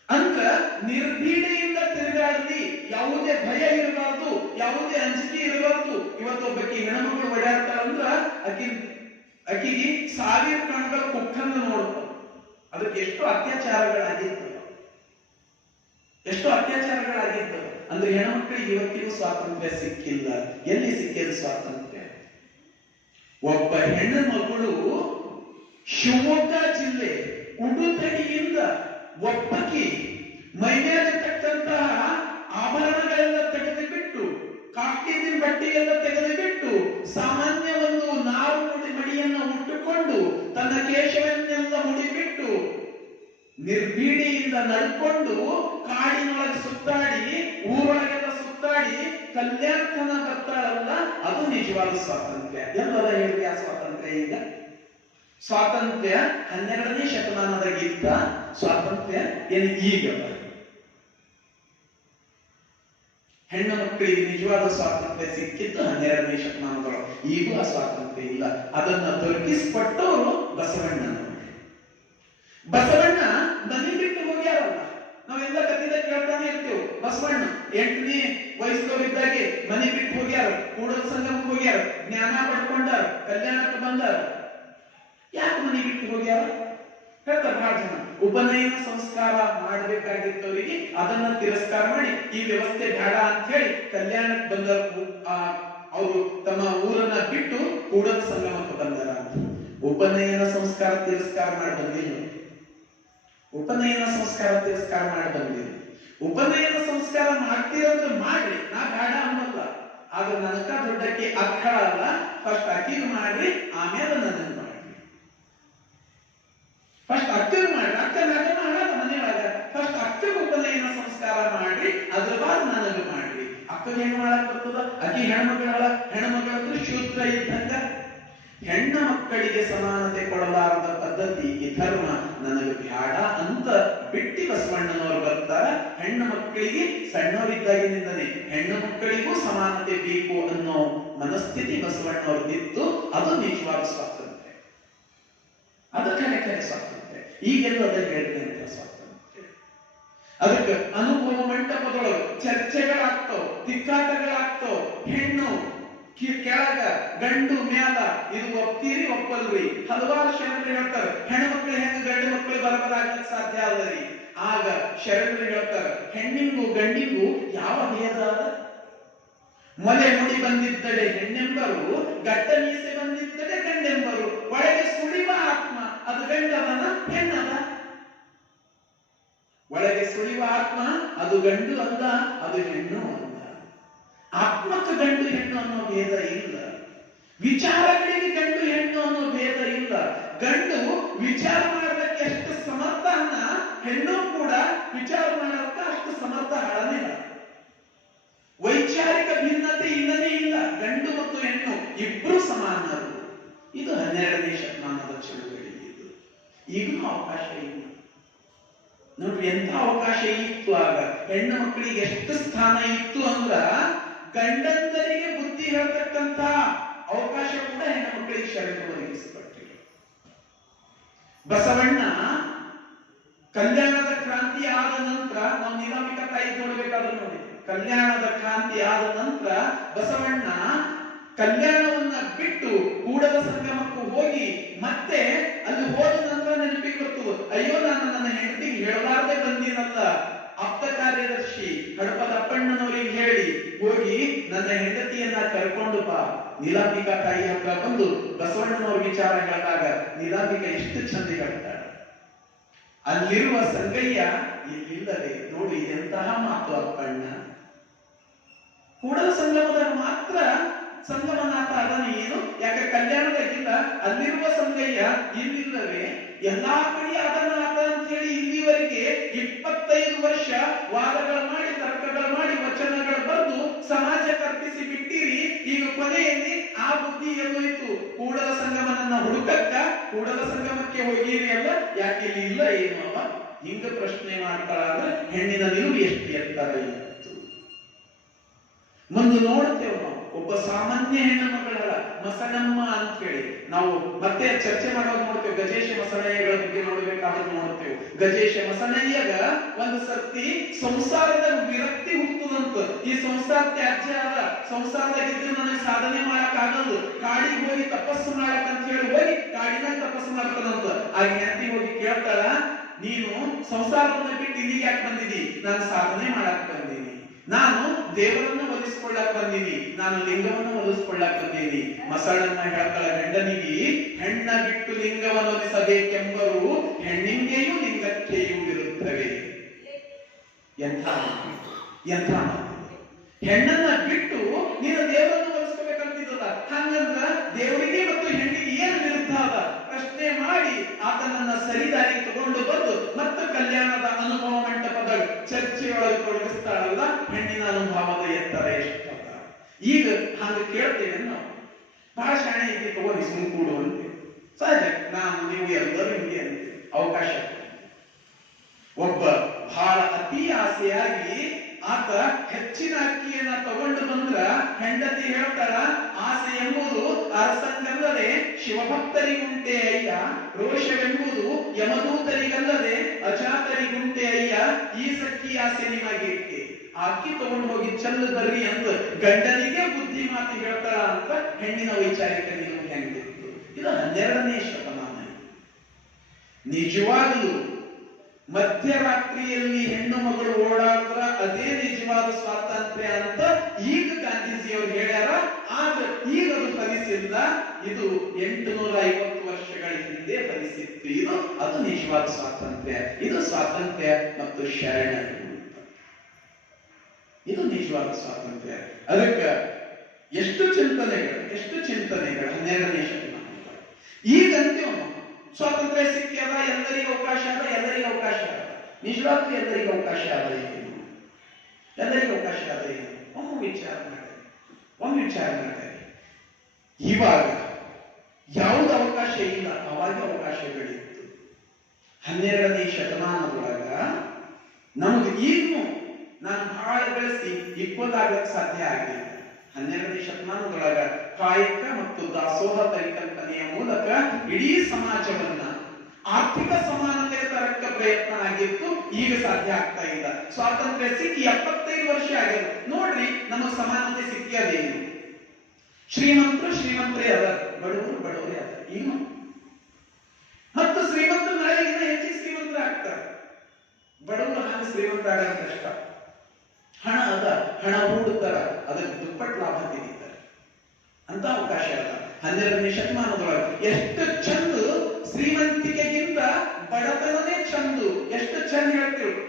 ಅಂದ್ರ ನಿರ್ಭೀಡೆಯಿಂದ ತಿರುಗಾಡಲಿ, ಯಾವುದೇ ಭಯ ಇರಬಾರ್ದು, ಯಾವುದೇ ಅಂಜಿಕೆ ಇರಬಾರ್ದು. ಇವತ್ತೊಬ್ಬಕಿ ಹೆಣ್ಮಕ್ಳು ಓಡಾಡ್ತಾಳಂದ್ರ ಅಕ್ಕಿಗೆ 1000 ಕಣ್ಗಳ ಕುಕ್ಕನ್ನು ನೋಡ್ತಾವ. ಅದಕ್ಕೆ ಎಷ್ಟು ಅತ್ಯಾಚಾರಗಳಾಗಿರ್ತವೆ, ಎಷ್ಟು ಅತ್ಯಾಚಾರಗಳಾಗಿರ್ತವೆ. ಅಂದ್ರೆ ಹೆಣ್ಮಕ್ಳಿಗೆ ಇವತ್ತಿಗೂ ಸ್ವಾತಂತ್ರ್ಯ ಸಿಕ್ಕಿಲ್ಲ. ಎಲ್ಲಿ ಸಿಕ್ಕಿದ ಸ್ವಾತಂತ್ರ್ಯ? ಒಬ್ಬ ಹೆಣ್ಣು ಮಗಳು ಶಿವಮೊಗ್ಗ ಜಿಲ್ಲೆ ಉಡುತಡಿಯಿಂದ ಒಬ್ಬಕಿ ಮೈ ಮೇಲಿರ್ತಕ್ಕಂತಹ ಆಭರಣಗಳೆಲ್ಲ ನಿರ್ಭೀಡಿಯಿಂದ ನಡ್ಕೊಂಡು ಕಾಡಿನೊಳಗೆ ಸುತ್ತಾಡಿ ಊರೊಳಗೆಲ್ಲ ಸುತ್ತಾಡಿ ಕಲ್ಯಾಣತನ ಬರ್ತಾಳಲ್ಲ, ಅದು ನಿಜವಾದ ಸ್ವಾತಂತ್ರ್ಯ. ಎಲ್ಲರ ಹೇಳಿಕೆ ಆ ಸ್ವಾತಂತ್ರ್ಯ. ಈಗ ಸ್ವಾತಂತ್ರ್ಯ 12ನೇ ಶತಮಾನದಾಗಿದ್ದ ಸ್ವಾತಂತ್ರ್ಯ ಏನು ಈಗ? ಹೆಣ್ಣು ಮಕ್ಕಳಿಗೆ ನಿಜವಾದ ಸ್ವಾತಂತ್ರ್ಯ ಸಿಕ್ಕಿದ್ದು 12ನೇ ಶತಮಾನದೊಳಗೆ. ಈಗೂ ಆ ಸ್ವಾತಂತ್ರ್ಯ ಇಲ್ಲ. ಅದನ್ನ ದೊರಕಿಸ್ಕೊಟ್ಟವರು ಬಸವಣ್ಣನವರು. ಬಸವಣ್ಣ ಮನೆ ಬಿಟ್ಟು ಹೋಗ್ಯಾರಲ್ಲ, ನಾವೆಲ್ಲ ಕಥೆದ ಕೇಳ್ತಾನೆ ಇರ್ತೇವೆ. ಬಸವಣ್ಣ 8ನೇ ವಯಸ್ಸದವರಿದ್ದಾಗೆ ಮನೆ ಬಿಟ್ಟು ಹೋಗ್ಯಾರ, ಕೂಡಲ ಸಂಗಮಕ್ಕೆ ಹೋಗ್ಯಾರ, ಜ್ಞಾನ ಪಡ್ಕೊಂಡಾರ, ಕಲ್ಯಾಣಕ್ಕೆ ಬಂದಾರ. ಯಾಕೆ ಮನೆ ಬಿಟ್ಟು ಹೋಗ್ಯಾರ ಹೇಳ್ತಾರೆ ಬಹಳ ಜನ. ಉಪನಯನ ಸಂಸ್ಕಾರ ಮಾಡಬೇಕಾಗಿದ್ದವರಿಗೆ ಅದನ್ನ ತಿರಸ್ಕಾರ ಮಾಡಿ ಈ ವ್ಯವಸ್ಥೆ ಬೇಡ ಅಂತ ಹೇಳಿ ಕಲ್ಯಾಣಕ್ಕೆ ಬಂದ ಅವರು ತಮ್ಮ ಊರನ್ನ ಬಿಟ್ಟು ಕೂಡಲ ಸಂಗಮಕ್ಕೆ ಬಂದಾರ ಅಂತ. ಉಪನಯನ ಸಂಸ್ಕಾರ ತಿರಸ್ಕಾರ ಮಾಡಿ ಬಂದಿಲ್ಲ. ಉಪನಯನ ಸಂಸ್ಕಾರ ತಿರಸ್ಕಾರ ಮಾಡಿ ಬಂದಿಲ್ಲ. ಉಪನಯನ ಸಂಸ್ಕಾರ ಮಾಡ್ತಿರೋದು ಮಾಡ್ರಿ, ನಾ ಬೇಡ ಅನ್ನಲ್ಲ. ಆದ್ರೆ ನನಕ ದೊಡ್ಡಕ್ಕೆ ಅಕ್ಕ ಅಲ್ಲ, ಫಸ್ಟ್ ಅಕ್ಕಿಗೆ ಮಾಡ್ರಿ, ಆಮೇಲೆ ನನ್ನ ಮಾಡ್ರಿ. ಫಸ್ಟ್ ಅಕ್ಕಗೆ ಮಾಡ್ರಿ, ಅಕ್ಕ ನನಗೆ ಮಾಡಲ್ಲ ಮನೆಯೊಳಗ. ಫಸ್ಟ್ ಅಕ್ಕಗೆ ಉಪನಯನ ಸಂಸ್ಕಾರ ಮಾಡ್ರಿ, ಅದ್ರ ಬಾದ್ ನನಗೆ ಮಾಡ್ರಿ. ಅಕ್ಕಗೆ ಹೆಣ್ಣು ಮಾಡಕ್ ಬರ್ತದ? ಅಕ್ಕಿ ಹೆಣ್ಮಗಳ, ಹೆಣ್ಮಗಳಂದ್ರೆ ಶೂದ್ರ ಇದ್ದಂಗ. ಹೆಣ್ಣು ಮಕ್ಕಳಿಗೆ ಸಮಾನತೆ ಕೊಡಲಾರದ ಪದ್ಧತಿ ಈ ಧರ್ಮ ನನಗೆ ಬ್ಯಾಡ ಅಂತ ಬಿಟ್ಟಿ ಬಸವಣ್ಣನವರು ಬರ್ತಾರ. ಹೆಣ್ಣು ಮಕ್ಕಳಿಗೆ ಸಣ್ಣವರಿದ್ದಾಗಿನಿಂದನೇ ಹೆಣ್ಣು ಮಕ್ಕಳಿಗೂ ಸಮಾನತೆ ಬೇಕು ಅನ್ನೋ ಮನಸ್ಥಿತಿ ಬಸವಣ್ಣವ್ರದಿತ್ತು. ಅದು ನಿಜವಾದ ಸ್ವಾತಂತ್ರ್ಯ, ಅದು ಕರೆ ಸ್ವಾತಂತ್ರ್ಯ. ಈಗೆಲ್ಲ ಅದ ಹೇಳಿದಂತ ಸ್ವಾತಂತ್ರ್ಯ. ಅದಕ್ಕೆ ಅನುಭವ ಮಂಟಪದೊಳಗೆ ಚರ್ಚೆಗಳಾಗ್ತಾವ, ತಿಕ್ಕಾಟಗಳಾಗ್ತಾವ. ಹೆಣ್ಣು ಕೆಳಗ, ಗಂಡು ಮ್ಯಾಲ, ಇದು ಒಪ್ತೀರಿ ಒಪ್ಪಲ್ರಿ. ಹಲವಾರು ಶರಣರು ಹೇಳ್ತಾರೆ ಹೆಣ್ಮಕ್ಳು ಹೆಂಗ ಗಂಡು ಮಕ್ಕಳು ಬರಬರಾಗ್ಲಿಕ್ಕೆ ಸಾಧ್ಯ ಅಲ್ಲರಿ. ಆಗ ಶರಣರು ಹೇಳ್ತಾರೆ ಹೆಣ್ಣಿಂಗೂ ಗಂಡಿಗೂ ಯಾವ ಭೇದ ಅದ? ಮೊಲೆ ಮುಡಿ ಬಂದಿದ್ದಡೆ ಹೆಣ್ಣೆಂಬರು, ಗಡ್ಡ ಮೀಸೆ ಬಂದಿದ್ದಡೆ ಗಂಡೆಂಬರು. ಒಳಗೆ ಸುಳಿವ ಆತ್ಮ ಅದು ಗಂಡದನ ಹೆಣ್ಣದ? ಒಳಗೆ ಸುಳಿವ ಆತ್ಮ ಅದು ಗಂಡು ಅಲ್ಲ, ಅದು ಹೆಣ್ಣು ಅಲ್ಲ. ಆತ್ಮಕ್ಕೆ ಗಂಡು ಹೆಣ್ಣು ಅನ್ನೋ ಭೇದ ಇಲ್ಲ. ವಿಚಾರಗಳಿಗೆ ಗಂಡು ಹೆಣ್ಣು ಅನ್ನೋ ಭೇದ ಇಲ್ಲ. ಗಂಡು ವಿಚಾರ ಮಾಡೋದಕ್ಕೆ ಎಷ್ಟು ಸಮರ್ಥ ಅನ್ನ ಹೆಣ್ಣು ಕೂಡ ವಿಚಾರ ಮಾಡೋದಕ್ಕೆ ಅಷ್ಟು ಸಮರ್ಥ ಹಳನಿಲ್ಲ. ವೈಚಾರಿಕ ಭಿನ್ನತೆ ಇಲ್ಲವೇ ಇಲ್ಲ. ಗಂಡು ಮತ್ತು ಹೆಣ್ಣು ಇಬ್ರು ಸಮಾನರು. ಇದು 12ನೇ ಶತಮಾನದ ಚಳುವಳಿ. ಇದು ಈಗಲೂ ಅವಕಾಶ ಇಲ್ಲ. ನೋಡ್ರಿ ಎಂತ ಅವಕಾಶ ಇತ್ತು ಆಗ. ಹೆಣ್ಣು ಮಕ್ಕಳಿಗೆ ಎಷ್ಟು ಸ್ಥಾನ ಇತ್ತು ಅಂದ್ರ ಗಂಡಂದರಿಗೆ ಬುದ್ಧಿ ಹೇಳ್ತಕ್ಕಂತ ಅವಕಾಶ ಕೂಡ ಹೆಣ್ಣು ಮಕ್ಕಳಿಗೆ ಶರಣರು ಒದಗಿಸಿಕೊಟ್ಟಿರು. ಬಸವಣ್ಣ ಕಲ್ಯಾಣದ ಕ್ರಾಂತಿ ಆದ ನಂತರ, ನಾವು ನಿಲಾಮಿಕ ತಾಯಿ ನೋಡ್ಬೇಕಾದ್ರೆ ನೋಡಿ, ಕಲ್ಯಾಣದ ಕ್ರಾಂತಿ ಆದ ನಂತರ ಬಸವಣ್ಣ ಕಲ್ಯಾಣವನ್ನ ಬಿಟ್ಟು ಕೂಡಲ ಸಂಗಮಕ್ಕೂ ಹೋಗಿ ಮತ್ತೆ ಅಲ್ಲಿ ಹೋದ ನಂತರ ನೆನಪಿಗೆ ಬರ್ತದೆ, ಅಯ್ಯೋ ನಾನು ನನ್ನ ಹೆಂಡತಿಗೆ ಹೇಳಲಾರದೆ ಬಂದಿನಲ್ಲ. ಆಪ್ತ ಕಾರ್ಯದರ್ಶಿ ಹಡಪದ ಅಪ್ಪಣ್ಣನವರಿಗೆ ಹೇಳಿ ಹೋಗಿ ನನ್ನ ಹೆಂಡತಿಯನ್ನ ಕರ್ಕೊಂಡು ಬಾ. ನೀಲಾಂಬಿಕಾ ತಾಯಿ ಹತ್ರ ಬಂದು ಬಸವಣ್ಣನವ್ರ ವಿಚಾರ ಹೇಳಿದಾಗ ನೀಲಾಂಬಿಕಾ ಎಷ್ಟು ಚಂದ ಹೇಳ್ತಾಳೆ. ಅಲ್ಲಿರುವ ಸಂಗಯ್ಯ ಇಲ್ಲಿಲ್ಲದೆ ನೋಡಿ ಎಂತಹ ಮಾತು ಅಪ್ಪಣ್ಣ. ಕೂಡಲ ಸಂಗಮದಾಗ ಮಾತ್ರ ಸಂಗಮನಾಥ ಅದನ್ನ ಏನು, ಯಾಕೆ ಕಲ್ಯಾಣದಾಗಿಲ್ಲ. ಅಲ್ಲಿರುವ ಸಂಗಯ್ಯ ಇಲ್ಲಿಲ್ಲವೇ? ಎಲ್ಲಾ ಕಡೆ ಅದನ್ನ ಆತ ಅಂತ ಹೇಳಿ ಇಲ್ಲಿವರೆಗೆ 25 ವರ್ಷ ವಾದಗಳು ಮಾಡಿ, ತರ್ಕಗಳು ಮಾಡಿ, ವಚನಗಳು ಬರೆದು ಸಮಾಜ ಕರ್ಪಿಸಿ ಬಿಟ್ಟಿರಿ. ಈಗ ಕೊನೆಯಲ್ಲಿ ಆ ಬುದ್ಧಿ ಎಲ್ಲೋಯ್ತು? ಕೂಡಲ ಸಂಗಮನನ್ನ ಹುಡುಕಕ್ಕ ಕೂಡಲ ಸಂಗಮಕ್ಕೆ ಹೋಗಿರಿ ಅಲ್ಲ, ಯಾಕೆ ಇಲ್ಲಿ ಇಲ್ಲ ಏನು ಅವ? ಹಿಂಗ ಪ್ರಶ್ನೆ ಮಾಡ್ತಾಳಂದ್ರೆ ಹೆಣ್ಣಿನ ನಿಲುವು ಎಷ್ಟು ಎತ್ತರ ಇತ್ತು. ಮುಂದೆ ನೋಡ್ತೇವೆ ನಾವು ಒಬ್ಬ ಸಾಮಾನ್ಯ ಹೆಣ್ಣು ಮಕ್ಕಳ ಮಸಣಮ್ಮ ಅಂತ ಹೇಳಿ ನಾವು ಮತ್ತೆ ಚರ್ಚೆ ಮಾಡೋದು ನೋಡ್ತೇವೆ. ಗಜೇಶ ಮಸಣಯ್ಯಗಳ ಬಗ್ಗೆ ನೋಡ್ಬೇಕಾದ್ರೆ ನೋಡ್ತೇವೆ. ಗಜೇಶ ಮಸಣಯ್ಯಗ ಒಂದು ಸರ್ತಿ ಸಂಸಾರದ ವಿರಕ್ತಿ ಹುಟ್ಟುದಂತ. ಈ ಸಂಸಾರ ತ್ಯಾಜ್ಯ ಅದ, ಸಂಸಾರದಾಗಿದ್ರೆ ನನಗೆ ಸಾಧನೆ ಮಾಡಕ್ ಆಗಲ್ಲ, ಕಾಡಿಗೆ ಹೋಗಿ ತಪಸ್ಸು ಮಾಡಕ್ ಅಂತ ಹೇಳಿ ಹೋಗಿ ಕಾಡಿನಾಗ ತಪಸ್ಸು ಮಾಡ್ತಾನಂತ. ಆ ಹೆಂಡತಿ ಹೋಗಿ ಕೇಳ್ತಾಳ, ನೀನು ಸಂಸಾರವನ್ನ ಬಿಟ್ಟು ಇಲ್ಲಿಗೆ ಯಾಕೆ ಬಂದಿದಿ? ನಾನು ಸಾಧನೆ ಮಾಡಕ್ ಬಂದೀನಿ, ನಾನು ದೇವರನ್ನ ಒಲಿಸ್ಕೊಳ್ಳಕ್ ಬಂದೀನಿ, ನಾನು ಲಿಂಗವನ್ನು ಒಲಿಸ್ಕೊಳ್ಳಕ್ ಬಂದೀನಿ. ಮಸಳನ್ನ ಹೇಳ್ತಾಳ ಗಂಡನಿಗೆ, ಹೆಣ್ಣ ಬಿಟ್ಟು ಲಿಂಗವನ್ನು ಒಲಿಸಬೇಕೆಂಬರು ಹೆಣ್ಣಿಂಗೆಯೂ ಲಿಂಗಕ್ಕೆಯೂ ವಿರುದ್ಧವೇ. ಎಂಥ ಎಂಥ ಹೆಣ್ಣನ್ನ ಬಿಟ್ಟು ನೀನು ದೇವರನ್ನು ಒಲಿಸ್ಕೋಬೇಕಂತಿದ್ದಲ್ಲ, ಹಂಗಂದ್ರ ದೇವರಿಗೆ ಮತ್ತು ಹೆಣ್ಣಿಗೆ ಏನು ವಿರುದ್ಧ ಅದ ಪ್ರಶ್ನೆ ಮಾಡಿ ಆತನನ್ನ ಸರಿದಾರಿಗೆ ತಗೊಂಡು ಬಂದು ಮತ್ತೆ ಚರ್ಚೆಯೊಳಗೆ ತೊಡಗಿಸ್ತಾಳಲ್ಲ, ಹೆಣ್ಣಿನ ಅನುಭವದ ಎತ್ತರ ಎಷ್ಟದ. ಈಗ ಹಂಗ ಕೇಳ್ತೇವೆ ನಾವು, ಬಹಳ ಶಾಣೆ ಐತಿ ತಗೋರಿ ಸುಮ್ ಕೂಡು ಅಂತೆ. ಸಹಜ, ನಾನು ನೀವು ಎಲ್ಲರೂ ಹಿಂಗೆ ಅಂತೆ ಅವಕಾಶ. ಒಬ್ಬ ಬಹಳ ಅತಿ ಆಸೆಯಾಗಿ ಆತ ಹೆಚ್ಚಿನ ಅಕ್ಕಿಯನ್ನ ತಗೊಂಡು ಬಂದ್ರ ಹೆಂಡತಿ ಹೇಳ್ತಾಳ, ಆಸೆ ಎಂಬುದು ಅರಸಂಗಲ್ಲದೆ ಶಿವಭಕ್ತರಿಗುಂಟೆ ಅಯ್ಯ, ರೋಷವೆಂಬುದು ಯಮದೂತರಿಗಲ್ಲದೆ ಅಜಾತರಿಗುಂಟೆ ಅಯ್ಯ, ಈ ಸಕ್ಕಿ ಆಸೆ ನಿಮಗೇಕೆ, ಆ ಅಕ್ಕಿ ತಗೊಂಡು ಹೋಗಿ ಚಂದ ಬರ್ರಿ ಅಂತ ಗಂಡನಿಗೆ ಬುದ್ಧಿ ಮಾತು ಹೇಳ್ತಾಳ ಅಂತ ಹೆಣ್ಣಿನ ವೈಚಾರಿಕ ನಿಲುವು ಹೆಂಗಿತ್ತು. ಇದು 12ನೇ ಶತಮಾನ. ನಿಜವಾಗಲೂ ಮಧ್ಯರಾತ್ರಿಯಲ್ಲಿ ಹೆಣ್ಣು ಮಗಳು ಓಡಾಡಿದ್ರ ಅದೇ ನಿಜವಾದ ಸ್ವಾತಂತ್ರ್ಯ ಅಂತ ಈಗ ಗಾಂಧೀಜಿಯವರು ಹೇಳ್ಯಾರ. ಆದ್ರೆ ಈಗ ಅದು ಫಲಿಸಿಲ್ಲ. ಇದು 850 ವರ್ಷಗಳ ಹಿಂದೆ ಫಲಿಸಿತ್ತು. ಅದು ನಿಜವಾದ ಸ್ವಾತಂತ್ರ್ಯ. ಇದು ಸ್ವಾತಂತ್ರ್ಯ ಮತ್ತು ಶರಣರು. ಇದು ನಿಜವಾದ ಸ್ವಾತಂತ್ರ್ಯ. ಅದಕ್ಕೆ ಎಷ್ಟು ಚಿಂತನೆಗಳು 12ನೇ ಶತಮಾನ. ಈಗಂತೂ ಸ್ವಾತಂತ್ರ್ಯ ಸಿಕ್ಕ್ಯದ, ಎಲ್ಲರಿಗೂ ಅವಕಾಶ ಅದ, ಎಲ್ಲರಿಗೂ ಅವಕಾಶ ಅದ. ನಿಜವಾಗ್ಲೂ ಎಲ್ಲರಿಗೂ ಅವಕಾಶ ಅದ ಏನು? ಎಲ್ಲರಿಗೂ ಅವಕಾಶ ಅದ ಏನು? ಒಮ್ಮೆ ವಿಚಾರ ಮಾಡಿ. ಇವಾಗ ಯಾವ್ದು ಅವಕಾಶ ಇಲ್ಲ, ಅವಾಗ ಅವಕಾಶಗಳಿತ್ತು. 12ನೇ ಶತಮಾನದೊಳಗ ನಮ್ದು ಈಗೂ ನಾನು ಬಹಳ ಬೆಳೆಸಿ ಈಕ್ವಲ್ ಆಗಕ್ಕೆ ಸಾಧ್ಯ ಆಗಿಲ್ಲ. 12ನೇ ಶತಮಾನದೊಳಗ ಕಾಯಕ ಮತ್ತು ದಾಸೋಹ ಪರಿಕಲ್ಪನೆಯ ಮೂಲಕ ಇಡೀ ಸಮಾಜವನ್ನ ಆರ್ಥಿಕ ಸಮಾನತೆ ತರಕ್ಕೆ ಪ್ರಯತ್ನ ಆಗಿತ್ತು. ಈಗ ಸಾಧ್ಯ ಆಗ್ತಾ ಇಲ್ಲ. ಸ್ವಾತಂತ್ರ್ಯ ಸಿಕ್ಕಿ 75 ವರ್ಷ ಆಗಿದೆ. ನೋಡ್ರಿ, ನಮಗ್ ಸಮಾನತೆ ಸಿಕ್ಕಿಯದೇನು? ಶ್ರೀಮಂತರೇ ಅದ, ಬಡವರೇ ಅದ. ಇನ್ನು ಮತ್ತು ಶ್ರೀಮಂತರು ನಾಳೆ ಹೆಚ್ಚಿಗೆ ಶ್ರೀಮಂತರ ಆಗ್ತಾರೆ. ಬಡವರು ಹಾಗೆ ಶ್ರೀಮಂತರಾಗಲು ಕಷ್ಟ. ಹಣ ಅದ, ಹಣ ಹೂಡುತ್ತಾರ, ಅದಕ್ಕೆ ದುಪ್ಪಟ್ಟು ಲಾಭ ತೆಗಿತಾರೆ ಅಂತ ಅವಕಾಶ ಅದ. 12ನೇ ಶತಮಾನದೊಳಗೆ ಎಷ್ಟು ಚಂದ ಶ್ರೀಮಂತಿಕೆಗಿಂತ ಬಡತನನೇ ಚಂದು. ಎಷ್ಟು ಚಂದ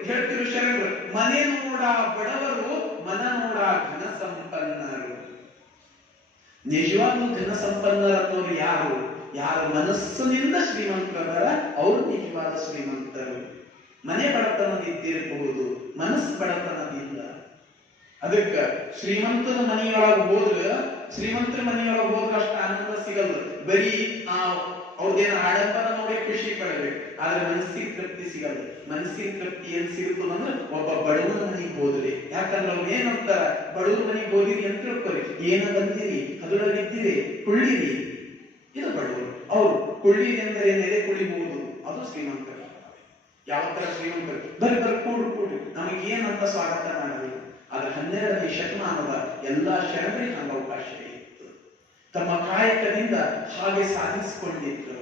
ಹೇಳ್ತಿರು ಶರಣರು, ಮನೆ ನೋಡ ಬಡವರು, ಮನ ನೋಡ ಘನ ಸಂಪನ್ನರು. ನಿಜವಾಗ್ಲೂ ಘನ ಸಂಪನ್ನರನ್ನೋರು ಯಾರು ಮನಸ್ಸಿನಿಂದ ಶ್ರೀಮಂತರದಾರ ಅವರು ನಿಜವಾದ ಶ್ರೀಮಂತರು. ಮನೆ ಬಡತನದಿದ್ದಿರಬಹುದು, ಮನಸ್ಸು ಬಡತನದಿಲ್ಲ. ಅದಕ್ಕೆ ಶ್ರೀಮಂತರ ಮನೆಯೊಳಗೆ ಹೋದ್ರೆ ಅಷ್ಟು ಆನಂದ ಸಿಗಲ್ಲ. ಬರೀ ಅವ್ರದೇನ ಆಡಂಬರ ನೋಡಿ ಖುಷಿ ಪಡಬೇಕು, ಆದ್ರೆ ಮನಸ್ಸಿಗೆ ತೃಪ್ತಿ ಸಿಗಲ್ಲ. ಮನಸ್ಸಿಗೆ ತೃಪ್ತಿ ಏನ್ ಸಿಗುತ್ತದಂದ್ರೆ ಒಬ್ಬ ಬಡವನ ಮನೆಗೆ ಹೋದ್ರಿ. ಯಾಕಂದ್ರೆ ಅವ್ರು ಏನಂತಾರ, ಬಡವರ ಮನೆಗೆ ಹೋದಿರಿ ಅಂತ ತಿಳ್ಕೊರಿ, ಏನ ಬಂದಿರಿ, ಅದರಲ್ಲಿದ್ದೀರಿ, ಕುಳ್ಳಿರಿ. ಇದು ಬಡವರು. ಅವ್ರು ಕುಳ್ಳಿರಿ ಎಂದರೆ ನೆಲೆ ಕುಳಿಬಹುದು, ಅದು ಶ್ರೀಮಂತರ. ಯಾವ ತರ ಶ್ರೀಮಂತರು ಬರ್ ಕೂಡು ನಮಗೆ ಏನಂತ ಸ್ವಾಗತ ಮಾಡಬೇಕು. ಆದ್ರೆ 12ನೇ ಶತಮಾನದ ಎಲ್ಲಾ ಶರಣರಿಗೆ ಹಂಗ ಅವಕಾಶ ಇತ್ತು. ತಮ್ಮ ಕಾಯಕದಿಂದ ಹಾಗೆ ಸಾಧಿಸಿಕೊಂಡಿದ್ರು.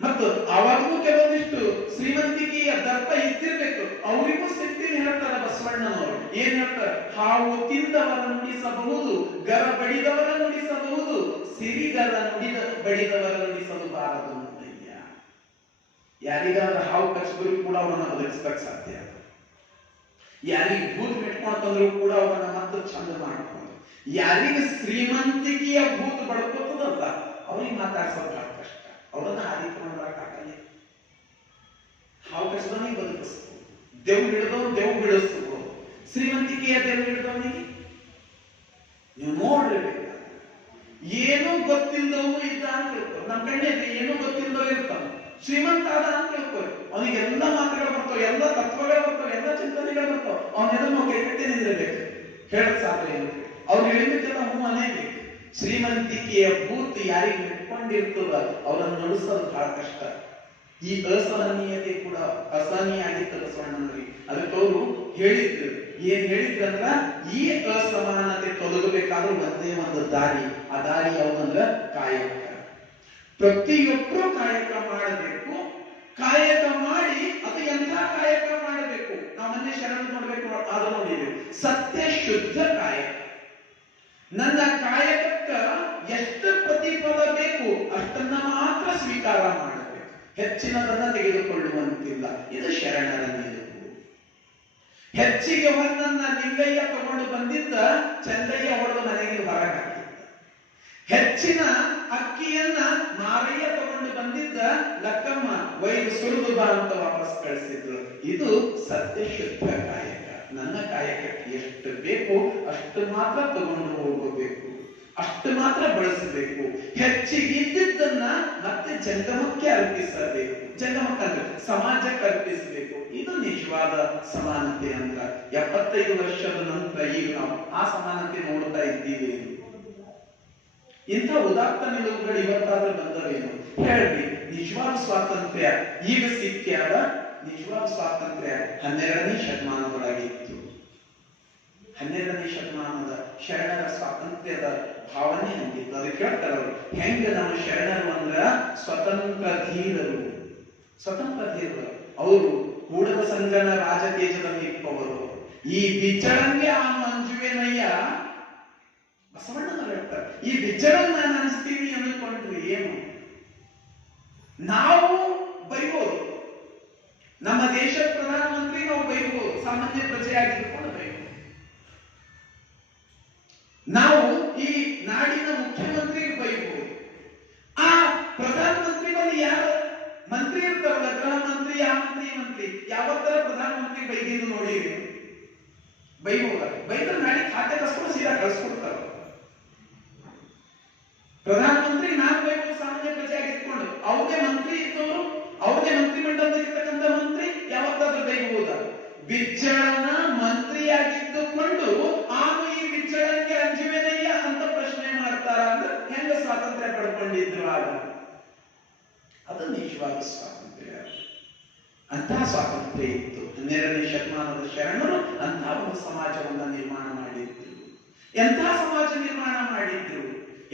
ಮತ್ತು ಅವಾಗೂ ಕೆಲವೊಂದಿಷ್ಟು ಶ್ರೀಮಂತಿಕೆಯ ದರ್ಪ ಇದ್ದಿರ್ಬೇಕು. ಅವರಿಗೂ ಸಿಟ್ಟಿನ ಹೇಳ್ತಾರ ಬಸವಣ್ಣನವರು. ಏನ್ ಹೇಳ್ತಾರೆ? ಹಾವು ತಿಂದವರ ನುಡಿಸಬಹುದು, ಗರ ಬಡಿದವರ ನುಡಿಸಬಹುದು, ಸಿರಿಗರ ಬಡಿದವರ ನುಡಿಸಲುಬಾರದು. ಯಾರಿಗಾದ್ರೂ ಹಾವು ಕಚ್ಚಿದ್ರು ಕೂಡ ಅವರನ್ನ ಬದಲಿಸಬೇಕು ಸಾಧ್ಯ. ಯಾರಿಗೆ ಭೂತ್ ಮೆಟ್ಕೊಂತಂದ್ರು ಕೂಡ ಅವರನ್ನ ಮತ್ತೆ ಚಂದ ಮಾಡ್ಕೊಂಡು, ಯಾರಿಗೆ ಶ್ರೀಮಂತಿಕೆಯ ಭೂತ್ ಬಡ್ಕೋತದಂತ ಅವ್ರಿಗೆ ಮಾತಾಡ್ಸೋದು ಬಹಳ ಕಷ್ಟ. ಅವರನ್ನ ಆದಿತ್ಯಮಾಡಕ್ಕಾಗಲ್ಲ. ಹಾವು ಕಚ್ಚಿದವನಿಗೆ ಬದುಕಿಸ್ಬೋದು, ದೇವ್ ಬಿಡಿಸ್ಬೋದು. ಶ್ರೀಮಂತಿಕೆಯ ದೇವ್ ಹಿಡಿದವನಿಗೆ ನೀವು ನೋಡ್ರಿ, ಏನೂ ಗೊತ್ತಿಲ್ಲದವನು ಇದ್ದ ಅಂತ ಹೇಳ್ತಾರೆ. ನಮ್ಮ ಕಣ್ಣಿಗೆ ಏನೂ ಗೊತ್ತಿಲ್ಲದವ ಇರ್ತಾನೆ, ಶ್ರೀಮಂತ ಆದ ಅಂತ ಹೇಳ್ತಾರೆ. ಅವನಿಗೆ ಎಲ್ಲ ಮಾತುಗಳು ಬರ್ತಾವೆ, ಎಲ್ಲ ತತ್ವಗಳು ಬರ್ತಾವೆ, ಎಲ್ಲ ಚಿಂತನೆಗಳು ಬರ್ತಾವೆ. ಅವನೆಲ್ಲ ನಾವು ಕೈಕಟ್ಟೆ ನಿಂದಿರಬೇಕು, ಹೇಳಕ್ ಸಾಧ್ಯ ಏನು? ಅವ್ರು ಹೇಳಿದ್ದಕ್ಕೆಲ್ಲ ಅನೇಕ ಶ್ರೀಮಂತಿಕೆಯ ಭೂತ್ ಯಾರಿಗೆ ಮೆಟ್ಕೊಂಡಿರ್ತದ ಅವರನ್ನು ನಡೆಸೋದು ಬಹಳ ಕಷ್ಟ. ಈ ಅಸಹನೀಯತೆ ಕೂಡ ಅಸಹನೀಯ ಆಗಿತ್ತು ಬಸವಣ್ಣನವರಿಗೆ. ಅದಕ್ಕೆ ಅವರು ಹೇಳಿದ್ರು, ಏನ್ ಹೇಳಿದ್ರಂದ್ರ, ಈ ಅಸಮಾನತೆ ತೊಲಗಬೇಕಾದ್ರೂ ಒಂದೇ ಒಂದು ದಾರಿ. ಆ ದಾರಿ ಯಾವ್ದಂದ್ರ ಕಾಯಕ. ಪ್ರತಿಯೊಬ್ಬರು ಕಾಯಕ ಮಾಡಬೇಕು. ಕಾಯಕ ಮಾಡಿ ಅದು ಎಂಥ ಕಾಯಕ ಮಾಡಬೇಕು? ನಾವು ಮೊನ್ನೆ ಶರಣ ನೋಡ್ಬೇಕು, ಅದು ನೋಡಿದ್ವಿ. ಸತ್ಯ ಶುದ್ಧ ಕಾಯಕ. ನನ್ನ ಕಾಯಕಕ್ಕ ಎಷ್ಟು ಪ್ರತಿಫಲ ಬೇಕು ಅಷ್ಟನ್ನ ಮಾತ್ರ ಸ್ವೀಕಾರ ಮಾಡಬೇಕು, ಹೆಚ್ಚಿನದನ್ನ ತೆಗೆದುಕೊಳ್ಳುವಂತಿಲ್ಲ. ಇದು ಶರಣರ ನಿಲುವು. ಹೆಚ್ಚಿಗೆ ಒಂದನ್ನ ಲಿಂಗಯ್ಯ ತಗೊಂಡು ಬಂದಿದ್ದ ಚಂದಯ್ಯ ಹೊಡೆದು ಮನೆಗೆ ಹೊರಗೆ ಹಾಕಿದ್ದ. ಹೆಚ್ಚಿನ ಅಕ್ಕಿಯನ್ನ ಮಾರಯ್ಯ ತಗೊಂಡು ಬಂದಿದ್ದ ಲಕ್ಕಮ್ಮ ಒಯ್ದು ಸುರಿದು ಬಾ ಅಂತ ವಾಪಸ್ ಕಳಿಸಿದ್ರು. ಇದು ಸತ್ಯ ಶುದ್ಧ ಕಾಯಕ. ನನ್ನ ಕಾಯಕಕ್ಕೆ ಎಷ್ಟು ಬೇಕು ಅಷ್ಟು ಮಾತ್ರ ತಗೊಂಡು ಹೋಗಬೇಕು, ಅಷ್ಟು ಮಾತ್ರ ಬಳಸಬೇಕು. ಹೆಚ್ಚಿಗಿದ್ದನ್ನ ಮತ್ತೆ ಜಂಗಮಕ್ಕೆ ಅರ್ಪಿಸಬೇಕು. ಜಂಗಮಕ್ಕೆ ಅಂದ್ರೆ ಸಮಾಜಕ್ಕೆ ಅರ್ಪಿಸಬೇಕು. ಇದು ನಿಜವಾದ ಸಮಾನತೆ ಅಂತ 75 ವರ್ಷದ ನಂತರ ಈಗ ನಾವು ಆ ಸಮಾನತೆ ನೋಡ್ತಾ ಇದ್ದೀವಿ. ಇಂಥ ಉದಾತ್ತ ನಿಲುವುಗಳು ಇವತ್ತಾದ್ರೂ ಬಂದವೇನು ಹೇಳ್ರಿ. ನಿಜವಾದ ಸ್ವಾತಂತ್ರ್ಯ ಈಗ ಸಿಕ್ಕ್ಯಾದ. ನಿಜವಾದ ಸ್ವಾತಂತ್ರ್ಯ 12ನೇ ಶತಮಾನದೊಳಗಿತ್ತು. 12ನೇ ಶತಮಾನದ ಶರಣರ ಸ್ವಾತಂತ್ರ್ಯದ ಭಾವನೆ ಹಂಗಿತ್ತು. ಅದಕ್ಕೆ ಹೇಳ್ತಾರ ಅವರು, ಹೆಂಗ ನಮ್ಮ ಶರಣರು ಅಂದ್ರ ಸ್ವತಂತ್ರ ಧೀರರು. ಸ್ವತಂತ್ರ ಧೀರರು ಅವರು ಕೂಡಲ ಸಂಗನ ರಾಜತೇಜದಲ್ಲಿ ಇಪ್ಪವರು. ಈ ಬಿಚ್ಚಳಂಗೆ ಆ ಮಂಜುವೇನಯ್ಯ ಬಸವಣ್ಣನವರು ಹೇಳ್ತಾರೆ, ಈ ಬಿಚ್ಚಳನ್ನ ನಾನು ಅನಿಸ್ತೀನಿ ಅಂದ್ಕೊಂಡ್ರು ಏನು? ನಾವು ಬೈಬೋದು, ನಮ್ಮ ದೇಶದ ಪ್ರಧಾನಮಂತ್ರಿ ನಾವು ಬೈಬೋದು, ಸಾಮಾನ್ಯ ಪ್ರಜೆಯಾಗಿರ್ಕೊಂಡು ಬೈಬೋದು. ನಾವು ಈ ನಾಡಿನ ಮುಖ್ಯಮಂತ್ರಿಗೆ ಬೈಬೋದು. ಆ ಪ್ರಧಾನಮಂತ್ರಿ ಬಳಿ ಯಾರು ಮಂತ್ರಿ ಇರ್ತಾರಲ್ಲ, ಗೃಹ ಮಂತ್ರಿ, ಆ ಮಂತ್ರಿ, ಮಂತ್ರಿ, ಯಾವತ್ತರ ಪ್ರಧಾನಮಂತ್ರಿ ಬೈದಿದ್ದು ನೋಡಿರಿ? ಬೈಬೋದ? ಬೈದ್ರೆ ನಾಡಿ ಖಾತೆ ಕಸ್ಕೊಂಡು ಸೀದಾ ಕಳಿಸ್ಕೊಡ್ತಾರ. ಪ್ರಧಾನಮಂತ್ರಿ ನಾನು ಬೈಬೋದು ಸಾಮಾನ್ಯ ಪ್ರಜೆಯಾಗಿರ್ಕೊಂಡು. ಅವ್ರದೇ ಮಂತ್ರಿ ಇದ್ದವರು, ಅವ್ರದೇ ಮಂತ್ರಿ ಮಂಡಲದಲ್ಲಿರ್ತಕ್ಕಂಥ ಮಂತ್ರಿ ಯಾವತ್ತಾದ್ರೂ ಬೈಬಹುದ? ಬಿಚ್ಚಳನ ಮಂತ್ರಿಯಾಗಿದ್ದುಕೊಂಡು ಆನು ಈ ಬಿಚ್ಚಳಂಗೆ ಅಂಜುವೇನಯ್ಯ ಅಂತ ಪ್ರಶ್ನೆ ಮಾಡ್ತಾರ ಅಂದ್ರೆ ಹೆಂಗ ಸ್ವಾತಂತ್ರ್ಯ ಪಡ್ಕೊಂಡಿದ್ರು ಆಗ? ಅದು ನಿಜವಾದ ಸ್ವಾತಂತ್ರ್ಯ. ಅಂತಹ ಸ್ವಾತಂತ್ರ್ಯ ಇತ್ತು. 12ನೇ ಶತಮಾನದ ಶರಣರು ಅಂತಹ ಒಂದು ಸಮಾಜವನ್ನ ನಿರ್ಮಾಣ ಮಾಡಿದ್ರು. ಎಂತಹ ಸಮಾಜ ನಿರ್ಮಾಣ ಮಾಡಿದ್ರು?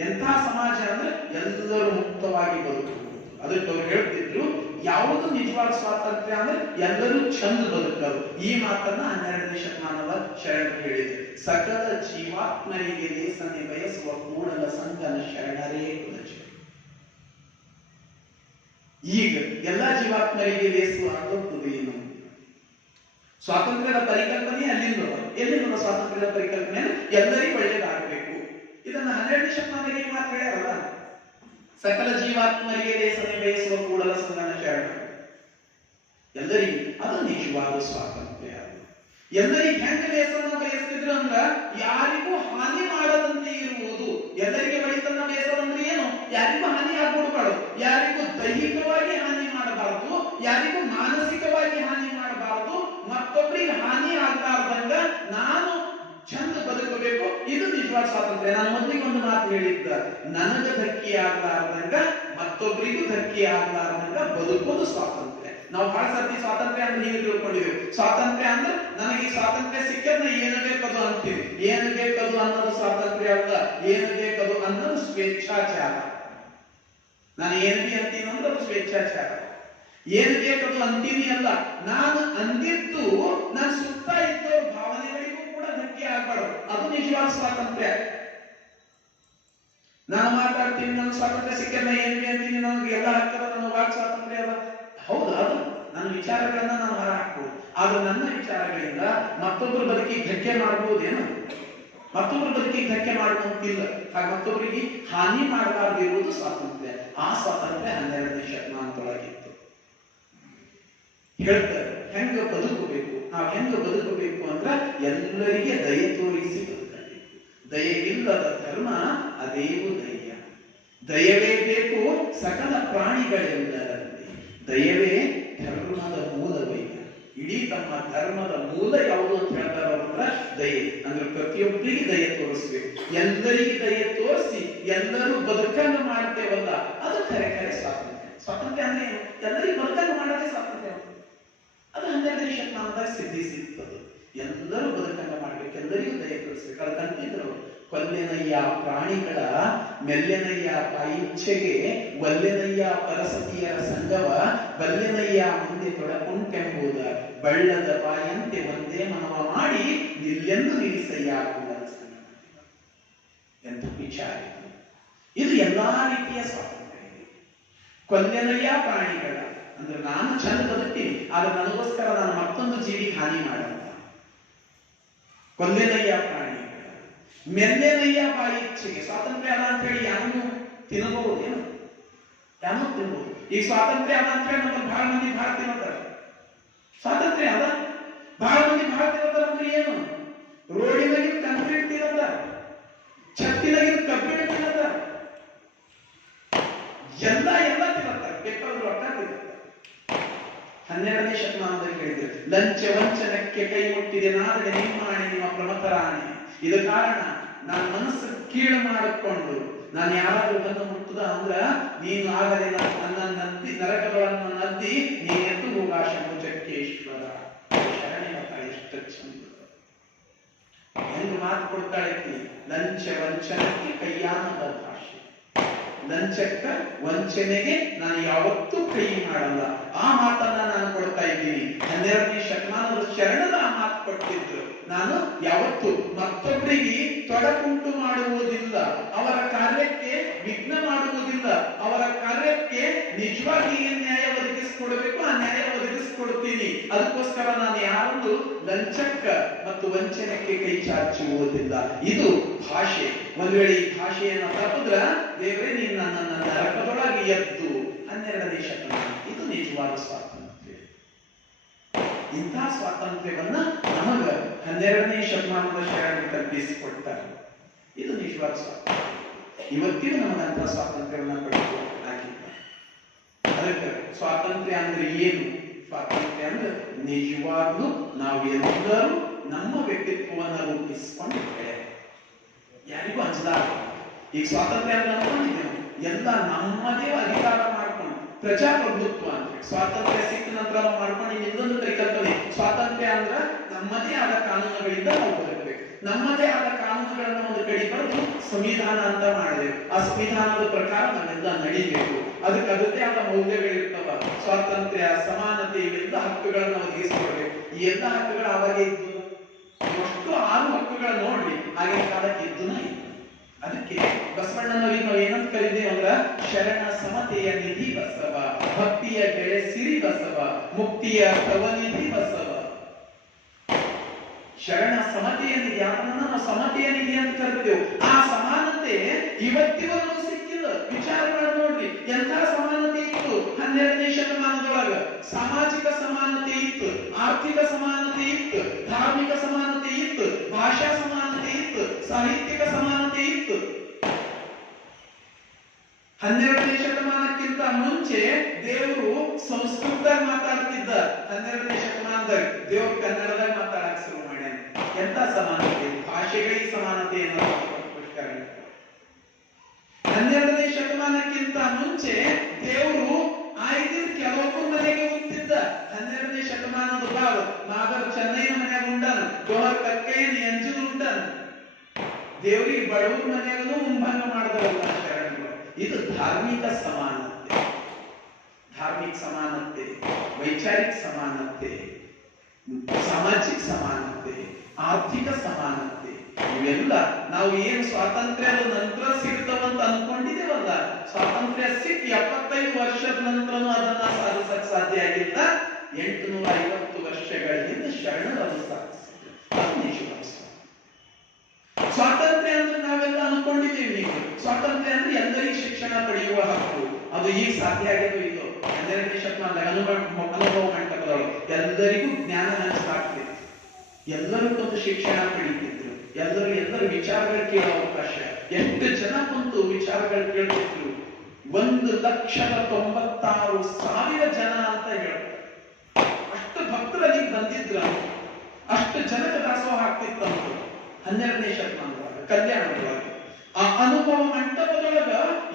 ಎಂತಹ ಸಮಾಜ ಅಂದ್ರೆ ಎಲ್ಲರೂ ಮುಕ್ತವಾಗಿ ಬದುಕಬಹುದು. ಅದಕ್ಕೆ ಅವ್ರು ಹೇಳ್ತಿದ್ರು, ಯಾವುದು ನಿಜವಾದ ಸ್ವಾತಂತ್ರ್ಯ ಅಂದ್ರೆ ಎಲ್ಲರೂ ಚಂದ ಬದುಕರು. ಈ ಮಾತನ್ನ 12ನೇ ಶತಮಾನದ ಶರಣರು ಹೇಳಿದ್ರು. ಸಕಲ ಜೀವಾತ್ಮರಿಗೆ ಲೇಸನೆ ಬಯಸುವ ಕೂಡಲ ಸಂಗನ ಶರಣರೇ ಕುಲಜ. ಈಗ ಎಲ್ಲಾ ಜೀವಾತ್ಮರಿಗೆ ಲೇಸುವ ಆಗುತ್ತದೇನು? ಸ್ವಾತಂತ್ರ್ಯದ ಪರಿಕಲ್ಪನೆ ಎಲ್ಲಿಂದ ಸ್ವಾತಂತ್ರ್ಯದ ಪರಿಕಲ್ಪನೆ ಎಲ್ಲರಿಗೂ ಒಳ್ಳೆಯದಾಗಬೇಕು. ಇದನ್ನ 12ನೇ ಶತಮಾನದಲ್ಲಿ ಮಾತ್ರ ಹೇಳ್ಯಾರಲ್ಲ, ಸಕಲ ಜೀವಾತ್ಮರಿಗೆ ಲೇಸನೆ ಬಯಸುವ ಕೂಡಲ ಸಂಗನ ಶರಣ ಎಲ್ಲರಿಗೂ. ಅದು ನಿಜವಾದ ಸ್ವಾತಂತ್ರ್ಯ. ಎಲ್ಲರಿಗೂ ಹೆಂಗ ಲೇಸನ್ನ ಬಯಸ್ತಿದ್ರು ಅಂದ್ರ ಯಾರಿಗೂ ಹಾನಿ ಮಾಡದಂತೆ ಇರುವುದು. ಎಲ್ಲರಿಗೆ ಬಳಿತನ್ನ ಬೇಸರಂದ್ರೆ ಏನು? ಯಾರಿಗೂ ಹಾನಿ ಆಗ್ಬಿಡ್ಬಾರ್ದು, ಯಾರಿಗೂ ದೈಹಿಕವಾಗಿ ಹಾನಿ ಮಾಡಬಾರದು, ಯಾರಿಗೂ ಮಾನಸಿಕವಾಗಿ ಹಾನಿ ಮಾಡಬಾರದು, ಮತ್ತೊಬ್ಬರಿಗೆ ಹಾನಿ ಆಗಲಾರ್ದಂಗ ನಾನು ಚಂದ ಬದುಕಬೇಕು. ಇದು ನಿಜವಾದ ಸ್ವಾತಂತ್ರ್ಯ. ನಾನು ಮೊದಲಿಗೆ ಒಂದು ಮಾತು ಹೇಳಿದ್ದ, ನನಗ ಧಕ್ಕೆ ಆಗಲಾರ್ದಂಗ ಮತ್ತೊಬ್ಬರಿಗೂ ಧಕ್ಕೆ ಆಗಲಾರ್ದಂಗ ಬದುಕೋದು ಸ್ವಾತಂತ್ರ್ಯ. ನಾವು ಬಹಳ ಸರ್ತಿ ಸ್ವಾತಂತ್ರ್ಯ ಅಂದ್ರೆ ಹೀಗೆ ತಿಳ್ಕೊಂಡಿದ್ದೇವೆ. ಸ್ವಾತಂತ್ರ್ಯ ಅಂದ್ರೆ ನನಗೆ ಸ್ವಾತಂತ್ರ್ಯ ಸಿಕ್ಕದ ಏನು ಬೇಕದು ಅಂತೀವಿ. ಏನು ಬೇಕದು ಅನ್ನೋದು ಸ್ವಾತಂತ್ರ್ಯ ಅಲ್ಲ. ಏನು ಬೇಕದು ಅನ್ನೋದು ಸ್ವೇಚ್ಛಾಚಾರ. ನಾನು ಏನು ಬಿ ಅಂತೀನಿ ಅಂದ್ರೆ ಅದು ಸ್ವೇಚ್ಛಾಚಾರ. ಏನು ಬೇಕದು ಅಂತೀನಿ ಅಲ್ಲ, ನಾನು ಅಂದಿದ್ದು ನನ್ನ ಸುತ್ತ ಇದ್ದ ಭಾವನೆಗಳಿಗೂ ಕೂಡ ಧಕ್ಕೆ ಆಗ್ಬಾರ್ದು. ಅದು ನಿಜವಾದ ಸ್ವಾತಂತ್ರ್ಯ. ನಾನು ಮಾತಾಡ್ತೀನಿ, ನನ್ನ ಸ್ವಾತಂತ್ರ್ಯ ಸಿಕ್ಕಲ್ಲ, ಏನು ಬಿ ಅಂತೀನಿ, ನನಗೆ ಎಲ್ಲ ಹಕ್ಕದ, ನನ್ನ ವಾಕ್ ಸ್ವಾತಂತ್ರ್ಯ ಅದ. ಹೌದು, ಅದು ನನ್ನ ವಿಚಾರಗಳನ್ನ ನಾನು ಹೊರ ಹಾಕ್ಬೋದು. ಆದ್ರೆ ನನ್ನ ವಿಚಾರಗಳಿಂದ ಮತ್ತೊಬ್ಬರ ಬದುಕಿಗೆ ಧಕ್ಕೆ ಮಾಡಬಹುದೇನು? ಮತ್ತೊಬ್ಬರ ಬದುಕಿಗೆ ಧಕ್ಕೆ ಮಾಡುವಂತಿಲ್ಲ. ಹಾಗೆ ಮತ್ತೊಬ್ಬರಿಗೆ ಹಾನಿ ಮಾಡಬಾರ್ದಿರುವುದು ಸ್ವಾತಂತ್ರ್ಯ. ಆ ಸ್ವಾತಂತ್ರ್ಯ 12ನೇ ಶತಮಾನದೊಳಗಿತ್ತು. ಹೇಳ್ತಾರೆ ಹೆಂಗ ಬದುಕಬೇಕು. ನಾವು ಹೆಂಗ ಬದುಕಬೇಕು ಅಂದ್ರ ಎಲ್ಲರಿಗೆ ದಯೆ ತೋರಿಸಿ ಬದುಕಬೇಕು. ದಯೆ ಇಲ್ಲದ ಧರ್ಮ ಅದೇವು ದಯ್ಯ. ದಯವೇ ಬೇಕು ಸಕಲ ಪ್ರಾಣಿಗಳೆಲ್ಲರಲ್ಲಿ. ದಯವೇ ಧರ್ಮದ ಮೂಲವಯ್ಯ. ಇಡೀ ತಮ್ಮ ಧರ್ಮದ ಮೂಲ ಯಾವುದು ಅಂತ ಹೇಳ್ತಾರ ಅಂದ್ರೆ ದಯೆ. ಅಂದ್ರೆ ಪ್ರತಿಯೊಬ್ಬರಿಗೆ ದಯೆ ತೋರಿಸ್ಬೇಕು. ಎಲ್ಲರಿಗೆ ದಯೆ ತೋರಿಸಿ ಎಲ್ಲರೂ ಬದುಕನ್ನು ಮಾಡ್ತೇವಲ್ಲ, ಅದು ಖರೆ ಸ್ವಾತಂತ್ರ್ಯ. ಸ್ವಾತಂತ್ರ್ಯ ಅಂದ್ರೆ ಏನು? ಎಲ್ಲರಿಗೂ ಬದುಕನ್ನು ಮಾಡೋದೇ ಸ್ವಾತಂತ್ರ್ಯ. ಅದು 12ನೇ ಶತಮಾನದಾಗ ಸಿದ್ಧಿಸಿರ್ತದೆ. ಎಲ್ಲರೂ ಬದುಕನ್ನು ಮಾಡ್ಬೇಕು, ಎಲ್ಲರಿಗೂ ದಯೆ ತೋರಿಸ್ಬೇಕು. ಅದು ಕಂತಿದ್ರು, ಕೊಲ್ಲೆನಯ್ಯ ಪ್ರಾಣಿಗಳ ಮೆಲ್ಲೆನಯ್ಯ ಪಾಯಿಚ್ಛೆಗೆ ಒಲ್ಲೆನಯ್ಯ ಪರಸತಿಯರ ಸಂಗವ ಬಲ್ಲೆನಯ್ಯ ಮುಂದೆ ತೊಡಕುಂಟೆಂಬುದ ಬಳ್ಳದ ಬಾಯಂತೆ ಒಂದೇ ಮನವ ಮಾಡಿ ನಿಲ್ಲೆಂದು ನಿಲ್ಲಿಸಯ್ಯ ಕೂಡಲ ಸಂಗ. ಎಂಥ ವಿಚಾರ ಇದು! ಎಲ್ಲಾ ರೀತಿಯ ಸ್ವಾತಂತ್ರ್ಯ ಇದೆ. ಕೊಲ್ಲೆನಯ್ಯ ಪ್ರಾಣಿಗಳ ಅಂದ್ರೆ ನಾನು ಚಂದ ಬದುಕ್ತೀನಿ, ಆದ್ರೆ ನನಗೋಸ್ಕರ ನಾನು ಮತ್ತೊಂದು ಜೀವಿಗೆ ಹಾನಿ ಮಾಡಲ್ಲ. ಕೊಲ್ಲೆನಯ್ಯ ಪ್ರಾಣಿಗಳ ಮೆಲ್ಲೆನಯ್ಯ ಬಾಯಿ ಇಚ್ಛೆಗೆ. ಸ್ವಾತಂತ್ರ್ಯ ಅಲ್ಲ ಅಂತ ಹೇಳಿ ಯಾರನ್ನು ತಿನ್ನಬಹುದೇನು? ಯಾರು ತಿನ್ಬಹುದು. ಈಗ ಸ್ವಾತಂತ್ರ್ಯ ಅದ ಅಂತ ನಮ್ಮಲ್ಲಿ ಬಹಳ ಮಂದಿ ಬಹಳ ತಿನ್ನತಾರೆ. ಸ್ವಾತಂತ್ರ್ಯ ಅದ, ಬಹಳ ಮಂದಿ ಬಹಳ ತಿನ್ನತಾರ ಅಂದ್ರೆ ಏನು? ರೋಡಿನಾಗಿನ ಕಾಂಕ್ರೀಟ್ ತಿನ್ನತಾರ, ಛತ್ತಿನಾಗಿನ ಕಬ್ಬಿಣ ತಿನ್ನತಾರ, ಎಲ್ಲ ತಿನ್ನತಾರ, ಬೇಕಾದ್ರೂ ಒಟ್ಟ ತಿನ್ನತಾರ. 12ನೇ ಶತಮಾನದಲ್ಲಿ ಹೇಳಿದ್ರು, ಲಂಚ ವಂಚನಕ್ಕೆ ಕೈ ಮುಟ್ಟಿದೆ ನಾಳೆ ನಿಮ್ಮಾಣೆ ನಿಮ್ಮ ಪ್ರಮಥರಾಣೆ. ಇದು ಕಾರಣ ನಾನು ಮನಸ್ಸು ಕೀಳು ಮಾಡಿಕೊಂಡು ನಾನು ಯಾರಾದ್ರೂ ಬಂದು ಮುಟ್ಟುದ ಅಂದ್ರ ನೀನು ಆಗದೆ ನನ್ನ ನದಿ ನರಕಗಳನ್ನು ನದ್ದಿ ನೀ ಎದ್ದು ಹೋಗಾಶ ಮುಜಕ್ಕೇಶ್ವರ. ಶರಣೆ ಬರ್ತಾಳೆ, ಎಷ್ಟು ಚಂದ ಎಂದು ಮಾತು ಕೊಡ್ತಾಳೆ. ಲಂಚ ವಂಚನಕ್ಕೆ ಕೈಯಾನದ ಭಾಷೆ. ಲಂಚಕ್ಕ ವಂಚನೆಗೆ ನಾನು ಯಾವತ್ತೂ ಕೈ ಮಾಡಲ್ಲ. ಆ ಮಾತನ್ನ ನಾನು ಕೊಡ್ತಾ ಇದ್ದೀನಿ. 12ನೇ ಶತಮಾನದ ಶರಣದ ಆ ಮಾತು ಕೊಟ್ಟಿದ್ರು. ನಾನು ಯಾವತ್ತು ಮತ್ತೊಬ್ಬರಿಗೆ ತೊಡಕುಂಟು ಮಾಡುವುದಿಲ್ಲ, ಅವರ ಕಾರ್ಯಕ್ಕೆ ವಿಘ್ನ ಮಾಡುವುದಿಲ್ಲ, ಅವರ ಕಾರ್ಯಕ್ಕೆ ನಿಜವಾಗಿ ಏನ್ ನ್ಯಾಯ ಒದಗಿಸಿಕೊಡ್ಬೇಕು ಆ ನ್ಯಾಯ ಒದಗಿಸಿಕೊಡ್ತೀನಿ. ಅದಕ್ಕೋಸ್ಕರ ನಾನು ಯಾರೊಂದು ಲಂಚಕ್ಕ ಮತ್ತು ವಂಚನೆಗೆ ಕೈ ಚಾಚುವುದಿಲ್ಲ. ಇದು ಭಾಷೆ. ಒಂದ್ ವೇಳೆ ಈ ಭಾಷೆಯನ್ನು ತಪ್ಪಿದ್ರ ದೇವರೇ ನೀನು ನನ್ನನ್ನು ನರಕದೊಳಗೆ ಎದ್ದು. 12ನೇ ಶತಮಾನ ಇದು ನಿಜವಾದ ಸ್ವಾತಂತ್ರ್ಯ. ಇಂಥ ಸ್ವಾತಂತ್ರ್ಯವನ್ನ ನಮಗ 12ನೇ ಶತಮಾನದ ಶರಣರು ಕಲ್ಪಿಸಿಕೊಡ್ತಾರೆ. ಇದು ನಿಜವಾದ ಸ್ವಾತಂತ್ರ್ಯ. ಇವತ್ತಿಗೂ ನಮಗಂತ ಸ್ವಾತಂತ್ರ್ಯವನ್ನ ಪಡೆದುಕೊಂಡಿಲ್ಲ. ಅದಕ್ಕೆ ಸ್ವಾತಂತ್ರ್ಯ ಅಂದ್ರೆ ಏನು? ಸ್ವಾತಂತ್ರ್ಯ ಅಂದ್ರೆ ನಿಜವಾಗ್ಲೂ ನಾವು ಎಲ್ಲರೂ ನಮ್ಮ ವ್ಯಕ್ತಿತ್ವವನ್ನು ರೂಪಿಸಿಕೊಂಡಿದ್ದೇವೆ. ಯಾರಿಗೂ ಹಂಚಲಾರ. ಈಗ ಸ್ವಾತಂತ್ರ್ಯ ಅಂದ್ರೆ ಅನ್ಕೊಂಡಿದ್ದೇವೆ ಎಲ್ಲ ನಮ್ಮದೇ ಅಧಿಕಾರ ಮಾಡ್ಕೊಂಡು ಪ್ರಜಾಪ್ರಭುತ್ವ ಅಂತ ಸ್ವಾತಂತ್ರ್ಯ ಸಿಕ್ಕ ನಂತರ ನಾವು ಮಾಡ್ಕೊಂಡು ಇನ್ನೊಂದು ಪರಿಕಲ್ಪನೆ. ಸ್ವಾತಂತ್ರ್ಯ ಅಂದ್ರೆ ನಮ್ಮದೇ ಆದ ಕಾನೂನುಗಳಿಂದ ನಾವು ಬದುಕಬೇಕು. ನಮ್ಮದೇ ಆದ ಕಾನೂನುಗಳನ್ನ ಒಂದು ಕಡೆ ಬರೆದು ಸಂವಿಧಾನ ಅಂತ ಮಾಡಿದೆವು. ಆ ಸಂವಿಧಾನದ ಪ್ರಕಾರ ನಾವೆಲ್ಲ ನಡಿಬೇಕು. ಅದಕ್ಕೆ ಅದರದೇ ಆದ ಮೌಲ್ಯಗಳಿರ್ತಾವ. ಸ್ವಾತಂತ್ರ್ಯ, ಸಮಾನತೆ, ಇವೆಲ್ಲ ಹಕ್ಕುಗಳನ್ನ ಒದಗಿಸಿಕೊಡ್ಬೇಕು. ಈ ಎಲ್ಲ ಹಕ್ಕುಗಳು ಅವಾಗ ಇದ್ದು ಅಷ್ಟು 6 ಹಕ್ಕುಗಳ ನೋಡ್ರಿ ಆಗಿನ ಕಾಲಕ್ಕೆ ಇದ್ದುನ ಇತ್ತು. ಅದಕ್ಕೆ ಬಸವಣ್ಣನವರಿಗೆ ನಾವು ಏನಂತ ಕರೀತೇವೆ ಅಂದ್ರ ಶರಣ ಸಮತೆಯ ನಿಧಿ ಬಸವ, ಭಕ್ತಿಯ ಗೆಳೆ ಸಿರಿ ಬಸವ, ಮುಕ್ತಿಯ ಪ್ರವನಿಧಿ ಬಸವ. ಶರಣ ಸಮತೆಯ ನಿಧಿ, ಅದನ್ನ ನಾವು ಸಮತೆಯ ನಿಧಿ ಅಂತ ಕರಿತೇವೆ. ಆ ಸಮಾನತೆ ಇವತ್ತಿವರೆಗೂ ಸಿಕ್ಕಿಲ್ಲ. ವಿಚಾರ ಮಾಡಿ ನೋಡ್ರಿ, ಎಂಥ ಸಮಾನತೆ ಇತ್ತು 12ನೇ ಶತಮಾನದೊಳಗ. ಸಾಮಾಜಿಕ ಸಮಾನತೆ ಇತ್ತು, ಆರ್ಥಿಕ ಸಮಾನತೆ ಇತ್ತು, ಧಾರ್ಮಿಕ ಸಮಾನತೆ ಇತ್ತು, ಭಾಷಾ ಸಮಾನತೆ ಇತ್ತು, ಸಾಹಿತ್ಯಿಕ ಸಮಾನತೆ ಇತ್ತು. 12ನೇ ಶತಮಾನಕ್ಕಿಂತ ಮುಂಚೆ ದೇವರು ಸಂಸ್ಕೃತದಾಗ ಮಾತಾಡ್ತಿದ್ದ. 12ನೇ ಶತಮಾನದಾಗ ದೇವರು ಕನ್ನಡದಾಗ ಮಾತಾಡಕ್ ಶುರು ಮಾಡ್ಯಾನ. ಎಂತ ಸಮಾನತೆ? ಭಾಷೆಗಳಿಗೆ ಸಮಾನತೆಯನ್ನು 12ನೇ ಶತಮಾನಕ್ಕಿಂತ ಮುಂಚೆ ದೇವರು ಆಯ್ದಿನ ಕೆಲವೊಬ್ಬರ ಮನೆಗೆ ಹೋಗ್ತಿದ್ದ. 12ನೇ ಶತಮಾನದ ಭಾವ ನಾಗರ್ ಚೆನ್ನೈನ ಮನೆಯಾಗ ಉಂಟಾನ, ಜೋಹರ್ ಕಕ್ಕಯ್ಯನ ಎಂಜಲು ಉಂಟಾನ. ದೇವರಿಗೆ ಬಡವ್ರ ಮನೆಯಾಗೂ ಮುಂಭಂಗ ಮಾಡಿದವಲ್ಲ ಶರಣರು. ಇದು ಧಾರ್ಮಿಕ ಸಮಾನತೆ. ಧಾರ್ಮಿಕ ಸಮಾನತೆ, ವೈಚಾರಿಕ ಸಮಾನತೆ, ಸಾಮಾಜಿಕ ಸಮಾನತೆ, ಆರ್ಥಿಕ ಸಮಾನತೆ, ಇವೆಲ್ಲ ನಾವು ಏನು ಸ್ವಾತಂತ್ರ್ಯದ ನಂತರ ಸಿಗ್ತವಂತ ಅನ್ಕೊಂಡಿದ್ದೇವಲ್ಲ, ಸ್ವಾತಂತ್ರ್ಯ ಸಿಕ್ಕ 75 ವರ್ಷದ ನಂತರನೂ ಅದನ್ನ ಸಾಧಿಸಕ್ ಸಾಧ್ಯ ಆಗಿಲ್ಲ. 850 ವರ್ಷಗಳ ಹಿಂದೆ ಶರಣರು ಅದು ಸಾಧಿಸಿದ್ರು. ಅದು ನಿಜವಾದ ಸ್ವಾತಂತ್ರ್ಯ ಅಂದ್ರೆ ನಾವೆಲ್ಲ ಅನ್ಕೊಂಡಿದ್ದೇವೆ. ನೀವು ಸ್ವಾತಂತ್ರ್ಯ ಅಂದ್ರೆ ಎಲ್ಲರಿಗೂ ಶಿಕ್ಷಣ ಪಡೆಯುವ ಹಕ್ಕು. ಅದು ಈಗ ಸಾಧ್ಯ ಆಗಿದ್ದು ಇದು 12ನೇ ಶತಮಾನದಾಗ ಅನುಭವ ಮಂಟಪದೊಳಗೆ ಎಲ್ಲರಿಗೂ ಜ್ಞಾನ ಹಂಚಲಾಗ್ತಿದೆ. ಎಲ್ಲರೂ ಒಂದು ಶಿಕ್ಷಣ ಪಡೀತಿದ್ರು. ಎಲ್ಲರೂ ವಿಚಾರಗಳು ಕೇಳೋ ಅವಕಾಶ. ಎಷ್ಟು ಜನ ಕುಂತು ವಿಚಾರಗಳು ಕೇಳ್ತಿದ್ರು? 1,96,000 ಜನ ಅಂತ ಹೇಳ್ತಾರೆ. ಅಷ್ಟು ಭಕ್ತರಲ್ಲಿ ಬಂದಿದ್ರ, ಅಷ್ಟು ಜನಕ್ಕೆ ದಾಸೋಹ ಆಗ್ತಿತ್ತಂತ 12ನೇ ಶತಮಾನದೊಳಗೆ ಕಲ್ಯಾಣದೊಳಗೆ. ಆ ಅನುಭವ ಮಂಟಪದೊಳಗ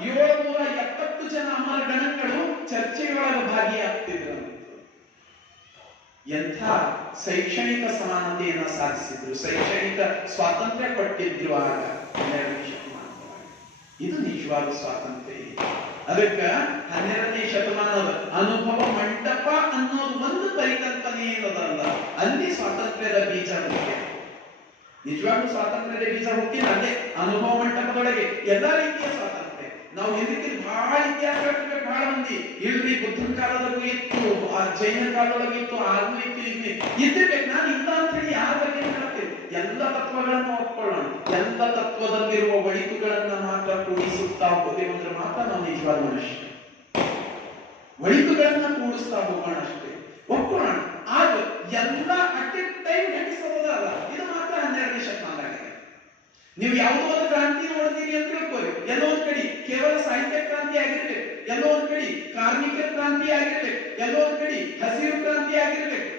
770 ಜನ ಅಮರ ಗಣಗಳು ಚರ್ಚೆಯೊಳಗೆ ಭಾಗಿಯಾಗ್ತಿದ್ರು. ಎಂಥ ಶೈಕ್ಷಣಿಕ ಸಮಾನತೆಯನ್ನ ಸಾಧಿಸಿದ್ರು, ಶೈಕ್ಷಣಿಕ ಸ್ವಾತಂತ್ರ್ಯ ಕೊಟ್ಟಿದ್ರು ಆಗ 12ನೇ ಶತಮಾನದೊಳಗೆ. ಇದು ನಿಜವಾದ ಸ್ವಾತಂತ್ರ್ಯ. ಅದಕ್ಕ 12ನೇ ಶತಮಾನದ ಅನುಭವ ಮಂಟಪ ಅನ್ನೋದು ಒಂದು ಪರಿಕಲ್ಪನೆ ಏನದಲ್ಲ, ಅಲ್ಲಿ ಸ್ವಾತಂತ್ರ್ಯದ ಬೀಜ ಹುಟ್ಟಿದೆ. ನಿಜವಾಗ್ಲೂ ಸ್ವಾತಂತ್ರ್ಯದ ಬೀಜ ಹುಟ್ಟಿದ ಅಲ್ಲೇ ಅನುಭವ ಮಂಟಪದೊಳಗೆ. ಎಲ್ಲಾ ರೀತಿಯ ಸ್ವಾತಂತ್ರ್ಯ ನಾವು ಹಿಂದಕ್ಕೆ ಬಹಳ ಇತಿಹಾಸ ಬಹಳ ಮಂದಿ ಇಲ್ರಿ, ಬುದ್ಧನ ಕಾಲದೊಳಗೂ ಇತ್ತು, ಜೈನ ಕಾಲದೊಳಗೆ ಇತ್ತು, ಆಗೂ ಇತ್ತು, ಇದ್ದಿರ್ಬೇಕು. ನಾನು ಇಲ್ಲ ಅಂತ ಹೇಳಿ ಯಾರ ಬಗ್ಗೆ ಹೇಳ್ತೇನೆ. ಎಲ್ಲ ತತ್ವಗಳನ್ನು ಒಪ್ಕೊಳ್ಳೋಣ, ಎಲ್ಲ ತತ್ವದಲ್ಲಿರುವ ಒಳಿತುಗಳನ್ನ ಮಾತ್ರ ಕೂಡಿಸುತ್ತಾ ಹೋದೇವಂದ್ರೆ ಮಾತ್ರ ನಾವು ನಿಜವಾದ ಮನುಷ್ಯ. ಒಳಿತುಗಳನ್ನ ಕೂಡಿಸ್ತಾ ಹೋಗೋಣ ಅಷ್ಟೇ, ಒಪ್ಕೊಳ್ಳೋಣ. ಆಗ ಎಲ್ಲ ಅಟ್ ಎ ಟೈಮ್ ಹೆಂಗಿಸೋದಲ್ಲ, ಇದು ಮಾತ್ರ 12ನೇ ಶತಮಾನದಾಗ. ನೀವು ಯಾವುದೋ ಒಂದು ಕ್ರಾಂತಿ ನೋಡ್ತೀರಿ ಅಂತ ತಿಳ್ಕೊಳ್ಳಿ, ಎಲ್ಲೋ ಒಂದ್ ಕಡೆ ಕೇವಲ ಸಾಹಿತ್ಯ ಕ್ರಾಂತಿ ಆಗಿರ್ಬೇಕು, ಎಲ್ಲೋ ಒಂದ್ ಕಡೆ ಕಾರ್ಮಿಕ ಕ್ರಾಂತಿ ಆಗಿರ್ಬೇಕು, ಎಲ್ಲೋ ಒಂದ್ ಕಡೆ ಹಸಿರು ಕ್ರಾಂತಿ ಆಗಿರ್ಬೇಕು.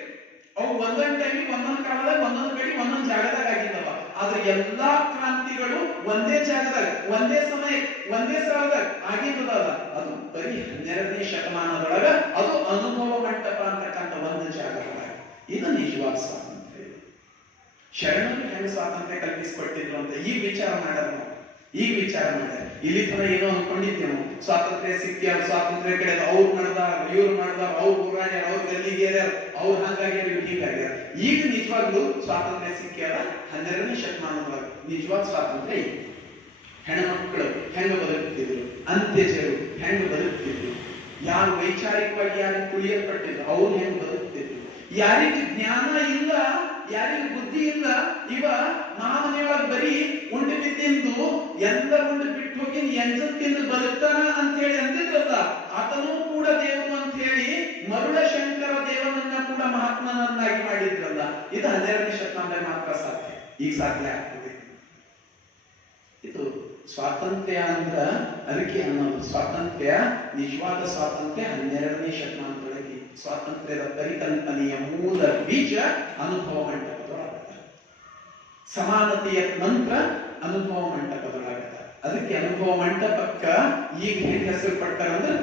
ಅವು ಒಂದೊಂದ್ ಟೈಮಿಗೆ ಒಂದೊಂದ್ ಕಾಲದಾಗ ಒಂದೊಂದ್ ಕಡೆ ಒಂದೊಂದ್ ಜಾಗದಾಗ ಆಗಿದ್ದವ. ಆದ್ರೆ ಎಲ್ಲಾ ಕ್ರಾಂತಿಗಳು ಒಂದೇ ಜಾಗದಾಗ, ಒಂದೇ ಸಮಯ, ಒಂದೇ ಸ್ಥಳದಾಗ ಆಗಿದ್ದಲ್ಲ. ಅದು ಬರೀ 12ನೇ ಶತಮಾನದೊಳಗ, ಅದು ಅನುಭವ ಮಂಟಪ ಅಂತಕ್ಕಂಥ ಒಂದು ಜಾಗದಾಗ. ಇದು ನಿಜವಾದ ಸ್ವಾತಂತ್ರ್ಯ. ಶರಣರು ಹೆಂಗ ಸ್ವಾತಂತ್ರ್ಯ ಕಲ್ಪಿಸಿಕೊಟ್ಟಿದ್ರು ಅಂತ ಈಗ ವಿಚಾರ ಮಾಡ್ಯಾರ. ಇಲ್ಲಿ ತನ ಏನೋ ಅನ್ಕೊಂಡಿದ್ದೇವೆ, ಸ್ವಾತಂತ್ರ್ಯ ಸಿಕ್ಕ್ಯಾರ, ಸ್ವಾತಂತ್ರ್ಯ ಕಡೆ ಅವ್ರು ನಡೆದಾರ, ಇವ್ರು ನಡೆದಾರ, ಅವ್ರು ಹೋರಾಡ್ಯಾರ, ಅವ್ರು ಗಲ್ಲಿಗೇರ್ಯಾರ, ಅವ್ರು ಹಂಗಾಗ್ಯಾರ, ಇವ್ರು ಹೀಗಾಗ್ಯಾರ. ಈಗ ನಿಜವಾಗ್ಲೂ ಸ್ವಾತಂತ್ರ್ಯ ಸಿಕ್ಕ್ಯಾರ 12ನೇ ಶತಮಾನದೊಳಗ. ನಿಜವಾದ ಸ್ವಾತಂತ್ರ್ಯ ಈಗ ಹೆಣ್ಮಕ್ಳು ಹೆಂಗ ಬದುಕ್ತಿದ್ರು, ಅಂತ್ಯಜರು ಹೆಂಗ ಬದುಕ್ತಿದ್ರು, ಯಾರು ವೈಚಾರಿಕವಾಗಿ ಯಾರಿಗೆ ಕುಳಿಯಲ್ಪಟ್ಟಿದ್ರು ಅವ್ರು ಹೆಂಗ ಬದುಕ್ತಿದ್ರು, ಯಾರಿಗೆ ಜ್ಞಾನ ಇಲ್ಲ, ಯಾರಿಗೆ ಬುದ್ಧಿ ಇಲ್ಲ, ಇವ ಮಾಮನೆಯೊಳಗೆ ಬರೀ ಉಂಡು ಬಿದ್ದಿಂದು ಎಲ್ಲ ಉಂಡು ಬಿಟ್ಟು ಹೋಗಿ ಎಂಜಲ್ ತಿಂದು ಬದುಕ್ತಾನ ಅಂತ ಹೇಳಿ ಅಂದಿದ್ರಲ್ಲ, ಆತನೂ ಕೂಡ ದೇವರು ಅಂತ ಹೇಳಿ ಮರುಳ ಶಂಕರ ದೇವನನ್ನ ಕೂಡ ಮಹಾತ್ಮನನ್ನಾಗಿ ಮಾಡಿದ್ರಲ್ಲ. ಇದು 12ನೇ ಶತಮಾನದಲ್ಲಿ ಮಾತ್ರ ಸಾಧ್ಯ, ಈಗ ಸಾಧ್ಯ ಆಗ್ತದೆ. ಇದು ಸ್ವಾತಂತ್ರ್ಯ ಅಂದ್ರ ಅದಕ್ಕೆ ಅನ್ನೋದು. ಸ್ವಾತಂತ್ರ್ಯ, ನಿಜವಾದ ಸ್ವಾತಂತ್ರ್ಯ 12ನೇ ಶತಮಾನದೊಳಗೆ. ಸ್ವಾತಂತ್ರ್ಯದ ಪರಿಕಲ್ಪನೆಯ ಮೂಲ ಬೀಜ ಅನುಭವ ಮಂಟಪದೊಳಗದ. ಸಮಾನತೆಯ ಮಂತ್ರ ಅನುಭವ ಮಂಟಪದೊಳಗದ. ಅದಕ್ಕೆ ಅನುಭವ ಮಂಟಪಕ್ಕ ಈಗ ಹೆಂಗ್ ಹೆಸರು ಪಟ್ಟಾರಂದ್ರೆ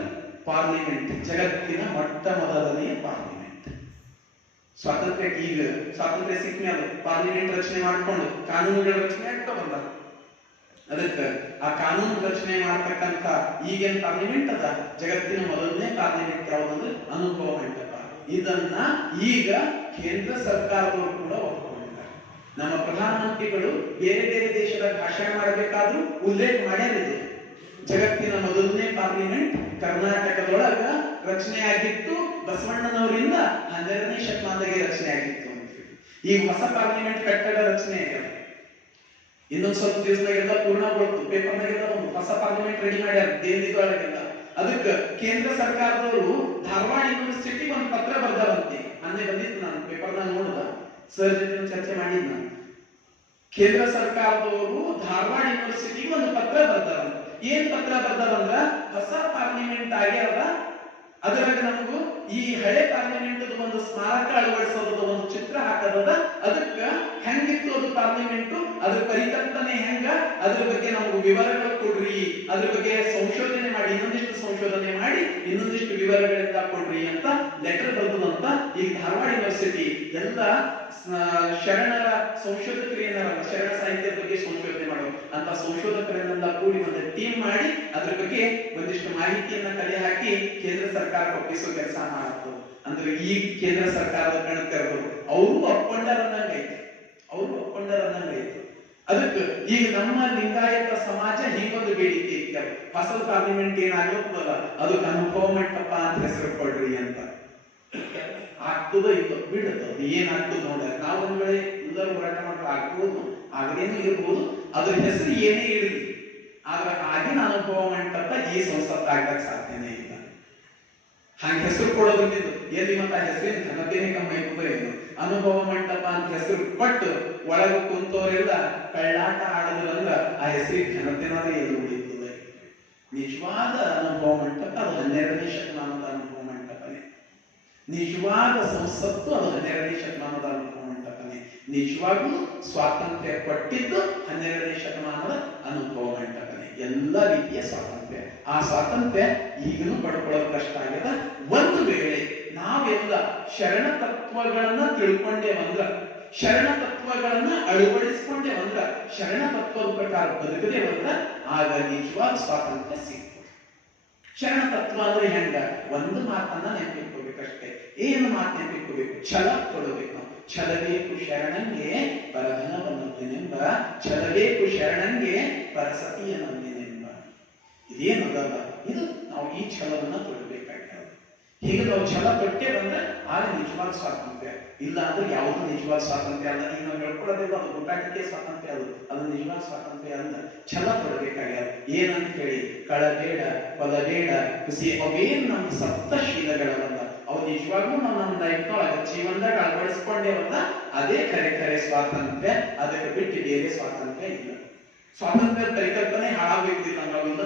ಪಾರ್ಲಿಮೆಂಟ್, ಜಗತ್ತಿನ ಮೊಟ್ಟ ಮೊದಲನೆಯ ಪಾರ್ಲಿಮೆಂಟ್. ಸ್ವಾತಂತ್ರ್ಯಕ್ಕೆ ಈಗ ಸ್ವಾತಂತ್ರ್ಯ ಸಿಕ್ಕ ಮೇಲೆ ಪಾರ್ಲಿಮೆಂಟ್ ರಚನೆ ಮಾಡಿಕೊಂಡು ಕಾನೂನುಗಳ ರಚನೆ ಆಗ್ತಾ ಬಂದ. ಅದಕ್ಕೆ ಆ ಕಾನೂನು ರಚನೆ ಮಾಡತಕ್ಕಂತ ಈಗೇನ್ ಪಾರ್ಲಿಮೆಂಟ್ ಅದ, ಜಗತ್ತಿನ ಮೊದಲನೇ ಪಾರ್ಲಿಮೆಂಟ್ ಯಾವುದಂದ್ರೆ ಅನುಭವ ಮಂಟಪ. ಇದನ್ನ ಈಗ ಕೇಂದ್ರ ಸರ್ಕಾರದವರು ಕೂಡ ಒಪ್ಪಿಕೊಂಡಿದ್ದಾರೆ. ನಮ್ಮ ಪ್ರಧಾನಮಂತ್ರಿಗಳು ಬೇರೆ ಬೇರೆ ದೇಶದ ಭಾಷಣ ಮಾಡಬೇಕಾದ್ರೂ ಉಲ್ಲೇಖ ಮಾಡ್ಯಾರಿದೆ. ಜಗತ್ತಿನ ಮೊದಲನೇ ಪಾರ್ಲಿಮೆಂಟ್ ಕರ್ನಾಟಕದೊಳಗ ರಚನೆ ಆಗಿತ್ತು, ಬಸವಣ್ಣನವರಿಂದ 12ನೇ ಶತಮಾನದಾಗೆ ರಚನೆ ಆಗಿತ್ತು ಅಂತ ಹೇಳಿ. ಈಗ ಹೊಸ ಪಾರ್ಲಿಮೆಂಟ್ ಕಟ್ಟಡ ರಚನೆ ಆಗ್ಯದ. ಇನ್ನೊಂದ್ ಸ್ವಲ್ಪ ದಿವಸದಾಗೆಲ್ಲ ಪೂರ್ಣಗೊಳ್ತು, ಪೇಪರ್ನಾಗೆಲ್ಲ ಒಂದು ಹೊಸ ಪಾರ್ಲಿಮೆಂಟ್ ರೆಡಿ ಮಾಡ್ಯಾರ ದೇಶದೊಳಗೆಲ್ಲ. ಅದಕ್ಕೆ ಕೇಂದ್ರ ಸರ್ಕಾರದವರು ಧಾರವಾಡ ಯೂನಿವರ್ಸಿಟಿ ಒಂದು ಪತ್ರ ಬರ್ದಾರಂತೆ. ಮೊನ್ನೆ ಬಂದಿತ್ತು, ನಾನು ಪೇಪರ್ನಾಗ ನೋಡಿದ, ಸರ್ ಜೊತೆ ಚರ್ಚೆ ಮಾಡಿದ್ ನಾನು. ಕೇಂದ್ರ ಸರ್ಕಾರದವರು ಧಾರವಾಡ ಯೂನಿವರ್ಸಿಟಿಗೆ ಒಂದು ಪತ್ರ ಬರ್ದಾರಂತ. ಏನ್ ಪತ್ರ ಬರ್ದಾರಂದ್ರ, ಹೊಸ ಪಾರ್ಲಿಮೆಂಟ್ ಆಗ್ಯಾರ, ಅದರಾಗ ನಮಗೂ ಈ ಹಳೆ ಪಾರ್ಲಿಮೆಂಟ್ ಒಂದು ಸ್ಮಾರಕ ಅಳವಡಿಸೋದ ಒಂದು ಚಿತ್ರ ಹಾಕದ, ಅದಕ್ಕ ಹೆಂಗಿತ್ತು ಅದು ಪಾರ್ಲಿಮೆಂಟ್, ಅದ್ರ ಪರಿಕಲ್ಪನೆ ಹೆಂಗ, ಅದ್ರ ಬಗ್ಗೆ ನಮಗೂ ವಿವರಗಳು ಕೊಡ್ರಿ, ಅದ್ರ ಬಗ್ಗೆ ಸಂಶೋಧನೆ ಮಾಡಿ, ಇನ್ನೊಂದಿಷ್ಟು ಸಂಶೋಧನೆ ಮಾಡಿ ಇನ್ನೊಂದಿಷ್ಟು ವಿವರಗಳಿಂದ ಕೊಡ್ರಿ ಅಂತ ಲೆಟರ್ ಬರೆದಂತ. ಈಗ ಧಾರವಾಡ ಯೂನಿವರ್ಸಿಟಿ ಎಲ್ಲ ಶರಣರ ಸಂಶೋಧಕರು ಏನಾರಲ್ಲ, ಶರಣ ಸಾಹಿತ್ಯದ ಬಗ್ಗೆ ಸಂಶೋಧನೆ ಮಾಡೋ ಅಂತ ಸಂಶೋಧಕರನ್ನೆಲ್ಲ ಕೂಡಿ ಒಂದು ಟೀಮ್ ಮಾಡಿ ಅದ್ರ ಬಗ್ಗೆ ಒಂದಿಷ್ಟು ಮಾಹಿತಿಯನ್ನ ಕಲೆ ಹಾಕಿ ಕೇಂದ್ರ ಸರ್ಕಾರ ಒಪ್ಪಿಸೋ ಕೆಲಸ ಮಾಡತ್ತು. ಅಂದ್ರೆ ಈಗ ಕೇಂದ್ರ ಸರ್ಕಾರದ ಕಣಕರು ಅವರು ಒಪ್ಕೊಂಡಾರನ್ನಂಗೈತಿ, ಅದಕ್ಕೆ ಈಗ ನಮ್ಮ ಲಿಂಗಾಯತ ಸಮಾಜ ಹಿಂಗೊಂದು ಬೇಡಿಕೆ ಇದ್ದಾರೆ, ಹೊಸ ಪಾರ್ಲಿಮೆಂಟ್ ಏನಾಗುತ್ತಲ್ಲ ಅದಕ್ಕೆ ಅನುಭವ ಮಂಟಪ ಅಂತ ಹೆಸರು ಕೊಡ್ರಿ ಅಂತ. ಆಗ್ತದ ಇಲ್ಲ ಬಿಡುತ್ತ, ಅದು ಏನಾಗ್ತದ ನೋಡ. ನಾವು ಒಂದ್ ವೇಳೆ ಎಲ್ಲರೂ ಹೋರಾಟ ಮಾಡ್ರೆ ಆಗ್ಬೋದು, ಆಗೇನು ಇರ್ಬೋದು, ಅದ್ರ ಹೆಸರು ಏನೇ ಇರಲಿ, ಆದ್ರೆ ಆಗಿನ ಅನುಭವ ಮಂಟಪ ಈ ಸಂಸತ್ ಆಗಕ್ಕೆ ಸಾಧ್ಯನೇ ಇಲ್ಲ. ಹಂಗ ಹೆಸರು ಕೊಡೋದ್ರಿಂದ ಎಲ್ಲಿ ಮತ್ತ ಹೆಸರಿನ ಘನತೆನೇ ಕಮ್ಮಿ ಆಯ್ತದ ಏನು. ಅನುಭವ ಮಂಟಪ ಅಂತ ಹೆಸರು ಕೊಟ್ಟು ಒಳಗ ಕುಂತವರೆಲ್ಲ ಕಳ್ಳಾಟ ಆಡೋದ್ರಂದ್ರ ಆ ಹೆಸರಿನ ಘನತೆನಾದ್ರೆ ಎಲ್ಲಿ ಉಳಿತದೆ. ನಿಜವಾದ ಅನುಭವ ಮಂಟಪ ಅದು 12ನೇ ಶತಮಾನದ ಅನುಭವ ಮಂಟಪನೇ. ನಿಜವಾದ ಸಂಸತ್ತು ಅದು 12ನೇ ಶತಮಾನದ ಅನುಭವ ಮಂಟಪನೇ. ನಿಜವಾಗ್ಲೂ ಸ್ವಾತಂತ್ರ್ಯ ಕೊಟ್ಟಿದ್ದು 12ನೇ ಶತಮಾನದ ಅನುಭವ ಮಂಟಪನೇ. ಎಲ್ಲ ರೀತಿಯ ಸ್ವಾತಂತ್ರ್ಯ, ಆ ಸ್ವಾತಂತ್ರ್ಯ ಈಗಲೂ ಪಡ್ಕೊಳ್ಳೋದು ಕಷ್ಟ ಆಗ್ಯದ. ಒಂದು ವೇಳೆ ನಾವೆಲ್ಲ ಶರಣ ತತ್ವಗಳನ್ನ ತಿಳ್ಕೊಂಡೇವಂದ್ರ, ಶರಣ ತತ್ವಗಳನ್ನ ಅಳವಡಿಸಿಕೊಂಡೇವಂದ್ರ, ಶರಣ ತತ್ವದ ಪ್ರಕಾರ ಬದುಕದೇವಂದ್ರ ಆಗ ನಿಜವಾದ ಸ್ವಾತಂತ್ರ್ಯ ಸಿಗ್ತದೆ. ಶರಣ ತತ್ವ ಅಂದ್ರೆ ಹೆಂಗ? ಒಂದು ಮಾತನ್ನ ನೆನಪಿಟ್ಕೋಬೇಕಷ್ಟೇ. ಏನು ಮಾತು ನೆನಪಿಟ್ಕೋಬೇಕು? ಛಲ ಕೊಡಬೇಕು. ಛಲಬೇಕು ಶರಣಂಗೆ ಪರಧನವನ್ನೊಂದಿನೆಂಬ, ಛಲಬೇಕು ಶರಣಂಗೆ ಪರಸತಿಯನ್ನೊಂದಿನೆಂಬ. ಇದೇನದಲ್ಲ, ಇದು ನಾವು ಈ ಛಲವನ್ನ ತೊಡಬೇಕಾಗ್ತದೆ. ಹೀಗೆ ನಾವು ಛಲ ಪಟ್ಟೆ ಬಂದ್ರೆ ಆಗ ನಿಜವಾದ ಸ್ವಾತಂತ್ರ್ಯ. ಇಲ್ಲ ಅಂದ್ರೆ ಯಾವುದು ನಿಜವಾದ ಸ್ವಾತಂತ್ರ್ಯ ಅಲ್ಲ. ಈಗ ನಾವು ಹೇಳ್ಕೊಳ್ಳೋದಿಲ್ಲ, ಅದು ಗುಟಾಟಿಕೆ ಸ್ವಾತಂತ್ರ್ಯ, ಅದು ನಿಜವಾದ ಸ್ವಾತಂತ್ರ್ಯ ಅಲ್ಲ. ಛಲ ಪಡಬೇಕಾಗ್ಯದ. ಏನಂತ ಹೇಳಿ, ಕಳಬೇಡ, ಕೊಲಬೇಡ, ಕುಸಿ, ಅವೇನ್ ನಮ್ಮ ಸಪ್ತಶೀಲಗಳವಲ್ಲ, ಅವು ನಿಜವಾಗ್ಲೂ ನಾವು ನಮ್ಮ ಲೈಫ್ನೊಳಗ ಜೀವನದಾಗ ಅಳವಡಿಸ್ಕೊಂಡೇವಲ್ಲ, ಅದೇ ಕರೆ ಸ್ವಾತಂತ್ರ್ಯ. ಅದಕ್ಕೆ ಬಿಟ್ಟು ಬೇರೆ ಸ್ವಾತಂತ್ರ್ಯ ಇಲ್ಲ. ಸ್ವಾತಂತ್ರ್ಯ ಪರಿಕಲ್ಪನೆ ಹಾಳಾಗೋದಿಲ್ಲ ನಾವಿಲ್ಲ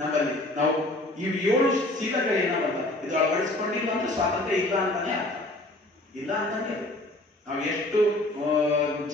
ನಮ್ಮಲ್ಲಿ. ನಾವು ಇವು 7 ಶೀಲಗಳೇನವಲ್ಲ, ಇದು ಅಳವಡಿಸ್ಕೊಂಡಿಲ್ಲ ಅಂದ್ರೆ ಸ್ವಾತಂತ್ರ್ಯ ಇಲ್ಲ ಅಂತಾನೆ ಅರ್ಥ. ಇಲ್ಲ ಅಂತಂದ್ರೆ ನಾವು ಎಷ್ಟು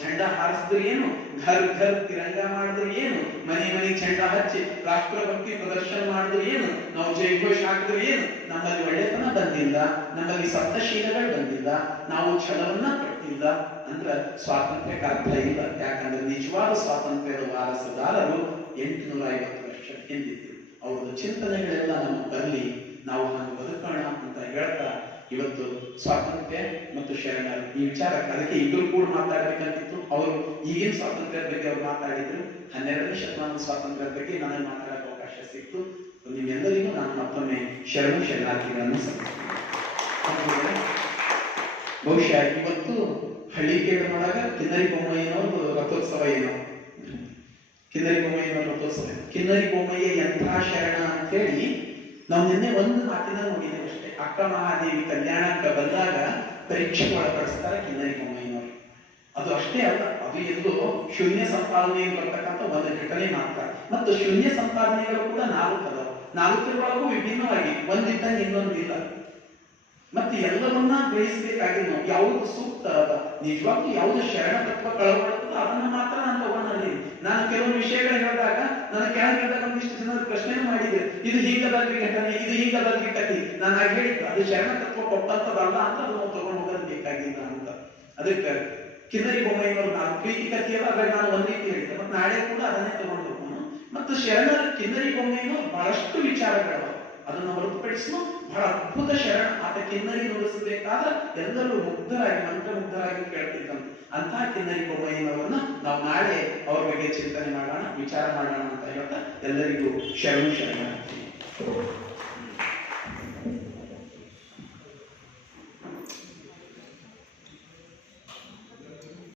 ಝಂಡಾ ಹಾರಿಸಿದ್ರು ಏನು, ಘರ್ ಘರ್ ತಿರಂಗ ಮಾಡಿದ್ರು ಏನು, ಮನೆ ಝಂಡಾ ಹಚ್ಚಿ ರಾಷ್ಟ್ರಭಕ್ತಿ ಪ್ರದರ್ಶನ ಮಾಡಿದ್ರು ಏನು, ನಾವು ಜೈಘೋಷ ಹಾಕಿದ್ರು ಏನು, ನಮ್ಮಲ್ಲಿ ಒಳ್ಳೆತನ ಬಂದಿಲ್ಲ, ನಮ್ಮಲ್ಲಿ ಸಪ್ತಶೀಲಗಳು ಬಂದಿಲ್ಲ, ನಾವು ಛಲವನ್ನ ಪಟ್ಟಿಲ್ಲ ಅಂದ್ರೆ ಸ್ವಾತಂತ್ರ್ಯಕ್ಕೆ ಅರ್ಥ ಇಲ್ಲ. ಯಾಕಂದ್ರೆ ನಿಜವಾದ ಸ್ವಾತಂತ್ರ್ಯದ ವಾರಸುದಾರರು 850 ವರ್ಷ ಹಿಂದಿತ್ತು. ಅವ್ರದ್ದು ಚಿಂತನೆಗಳೆಲ್ಲ ನಮಗೆ ಬರಲಿ, ನಾವು ಹಾಗೆ ಬದುಕೋಣ ಅಂತ ಹೇಳ್ತಾ ಇವತ್ತು ಸ್ವಾತಂತ್ರ್ಯ ಮತ್ತು ಶರಣರು ಈ ವಿಚಾರಕ್ಕೆ, ಅದಕ್ಕೆ ಇಬ್ಬರು ಕೂಡ ಮಾತಾಡಬೇಕಂತಿತ್ತು. ಅವರು ಈಗಿನ ಸ್ವಾತಂತ್ರ್ಯದ ಬಗ್ಗೆ ಅವ್ರು ಮಾತಾಡಿದ್ರು. 12ನೇ ಶತಮಾನದ ಸ್ವಾತಂತ್ರ್ಯದ ಬಗ್ಗೆ ನನಗೆ ಮಾತಾಡೋಕೆ ಅವಕಾಶ ಸಿಕ್ತು. ನಿಮ್ಮೆಲ್ಲರಿಗೂ ನಾನು ಮತ್ತೊಮ್ಮೆ ಶರಣಾರ್ಥಿಗಳನ್ನು ಸಲ್ಲಿಸ್ತೇನೆ. ಬಹುಶಃ ಇವತ್ತು ಹಳ್ಳಿಕೇಡನೊಳಗ ಕಿನ್ನರಿ ಬೊಮ್ಮಯ್ಯನವ್ರ ರಥೋತ್ಸವ ಏನೋ, ಕಿನ್ನರಿ ಬೊಮ್ಮಯ್ಯನವ್ರ ರಥೋತ್ಸವ. ಕಿನ್ನರಿ ಬೊಮ್ಮಯ್ಯ ಎಂಥ ಶರಣ ಅಂತ ಹೇಳಿ ನಾವು ನಿನ್ನೆ ಒಂದು ಮಾತಿನ ನೋಡಿದ್ದೇವೆ ಅಷ್ಟೇ. ಅಕ್ಕ ಮಹಾದೇವಿ ಕಲ್ಯಾಣಕ್ಕೆ ಬಂದಾಗ ಪರೀಕ್ಷೆ ಒಳಪಡಿಸ್ತಾರೆ ಕಿನ್ನರಿ ಬೊಮ್ಮಯ್ಯನವರು. ಅದು ಅಷ್ಟೇ ಅಲ್ಲ, ಅದು ಎಲ್ಲೋ ಶೂನ್ಯ ಸಂಪಾದನೆ ಬರ್ತಕ್ಕಂಥ ಒಂದು ಘಟನೆ ಮಾತ್ರ. ಮತ್ತು ಶೂನ್ಯ ಸಂಪಾದನೆಗಳು ಕೂಡ 4 ಅದಾವ. 4 ವಿಭಿನ್ನವಾಗಿ ಒಂದಿದ್ದಂಗೆ ಇನ್ನೊಂದಿಲ್ಲ. ಮತ್ತೆ ಎಲ್ಲವನ್ನ ಗ್ರಹಿಸಬೇಕಾಗಿ ನಾವು ಯಾವುದು ಸೂಕ್ತ ಅದ, ನಿಜವಾಗ್ಲೂ ಯಾವುದು ಶರಣ ತತ್ವ ಕಳವಳ್ತದ ಅದನ್ನ ಮಾತ್ರ ನಾನು ತಗೊಂಡಲ್ಲಿ. ನಾನು ಕೆಲವು ವಿಷಯಗಳು ಹೇಳಿದಾಗ ನನ್ನ ಕೆಳಗಿದ್ದಾಗ ಒಂದಿಷ್ಟು ಜನ ಪ್ರಶ್ನೆ ಮಾಡಿದೆ, ಇದು ಹೀಗದಾದ್ರಿ ಘಟನೆ, ಇದು ಹೀಗದಾದ್ರಿ ಕಥೆ. ನಾನು ಹಾಗೆ ಹೇಳಿದ್ದು ಅದು ಶರಣ ತತ್ವ ಕೊಟ್ಟಂತದಲ್ಲ ಅಂತ ಅದು ನಾವು ತಗೊಂಡು ಹೋಗೋದು ಬೇಕಾಗಿಲ್ಲ ಅಂತ. ಅದಕ್ಕೆ ಕಿನ್ನರಿ ಬೊಮ್ಮಯ್ಯನವರು ನಾನು ಪ್ರೀತಿ ಕಥೆಯಲ್ಲ, ಅದ್ರಾಗ ನಾನು ಒಂದ್ ರೀತಿ ಹೇಳಿದ್ದೆ, ಮತ್ತೆ ನಾಳೆ ಕೂಡ ಅದನ್ನೇ ತಗೊಂಡು ಹೋಗೋಣ. ಮತ್ತು ಶರಣರ ಕಿನ್ನರಿ ಬೊಮ್ಮಯ್ಯನವರು ಬಹಳಷ್ಟು ವಿಚಾರಗಳು ಅದನ್ನು ಹೊರತುಪಡಿಸಲು ಬಹಳ ಅದ್ಭುತ ಶರಣ. ಆತ ಕಿನ್ನರಿ ನುಡಿಸಬೇಕಾದ ಎಲ್ಲರೂ ಮಂತ್ರಮುಗ್ಧರಾಗಿ ಕೇಳ್ತಿದ್ದಂತೆ. ಅಂತಹ ಕಿನ್ನರಿ ಬೊಮ್ಮಯ್ಯನವರನ್ನ ನಾವು ನಾಳೆ ಅವ್ರ ಬಗ್ಗೆ ಚಿಂತನೆ ಮಾಡೋಣ, ವಿಚಾರ ಮಾಡೋಣ ಅಂತ ಹೇಳ್ತಾ ಎಲ್ಲರಿಗೂ ಶರಣಾರ್ಥಿ.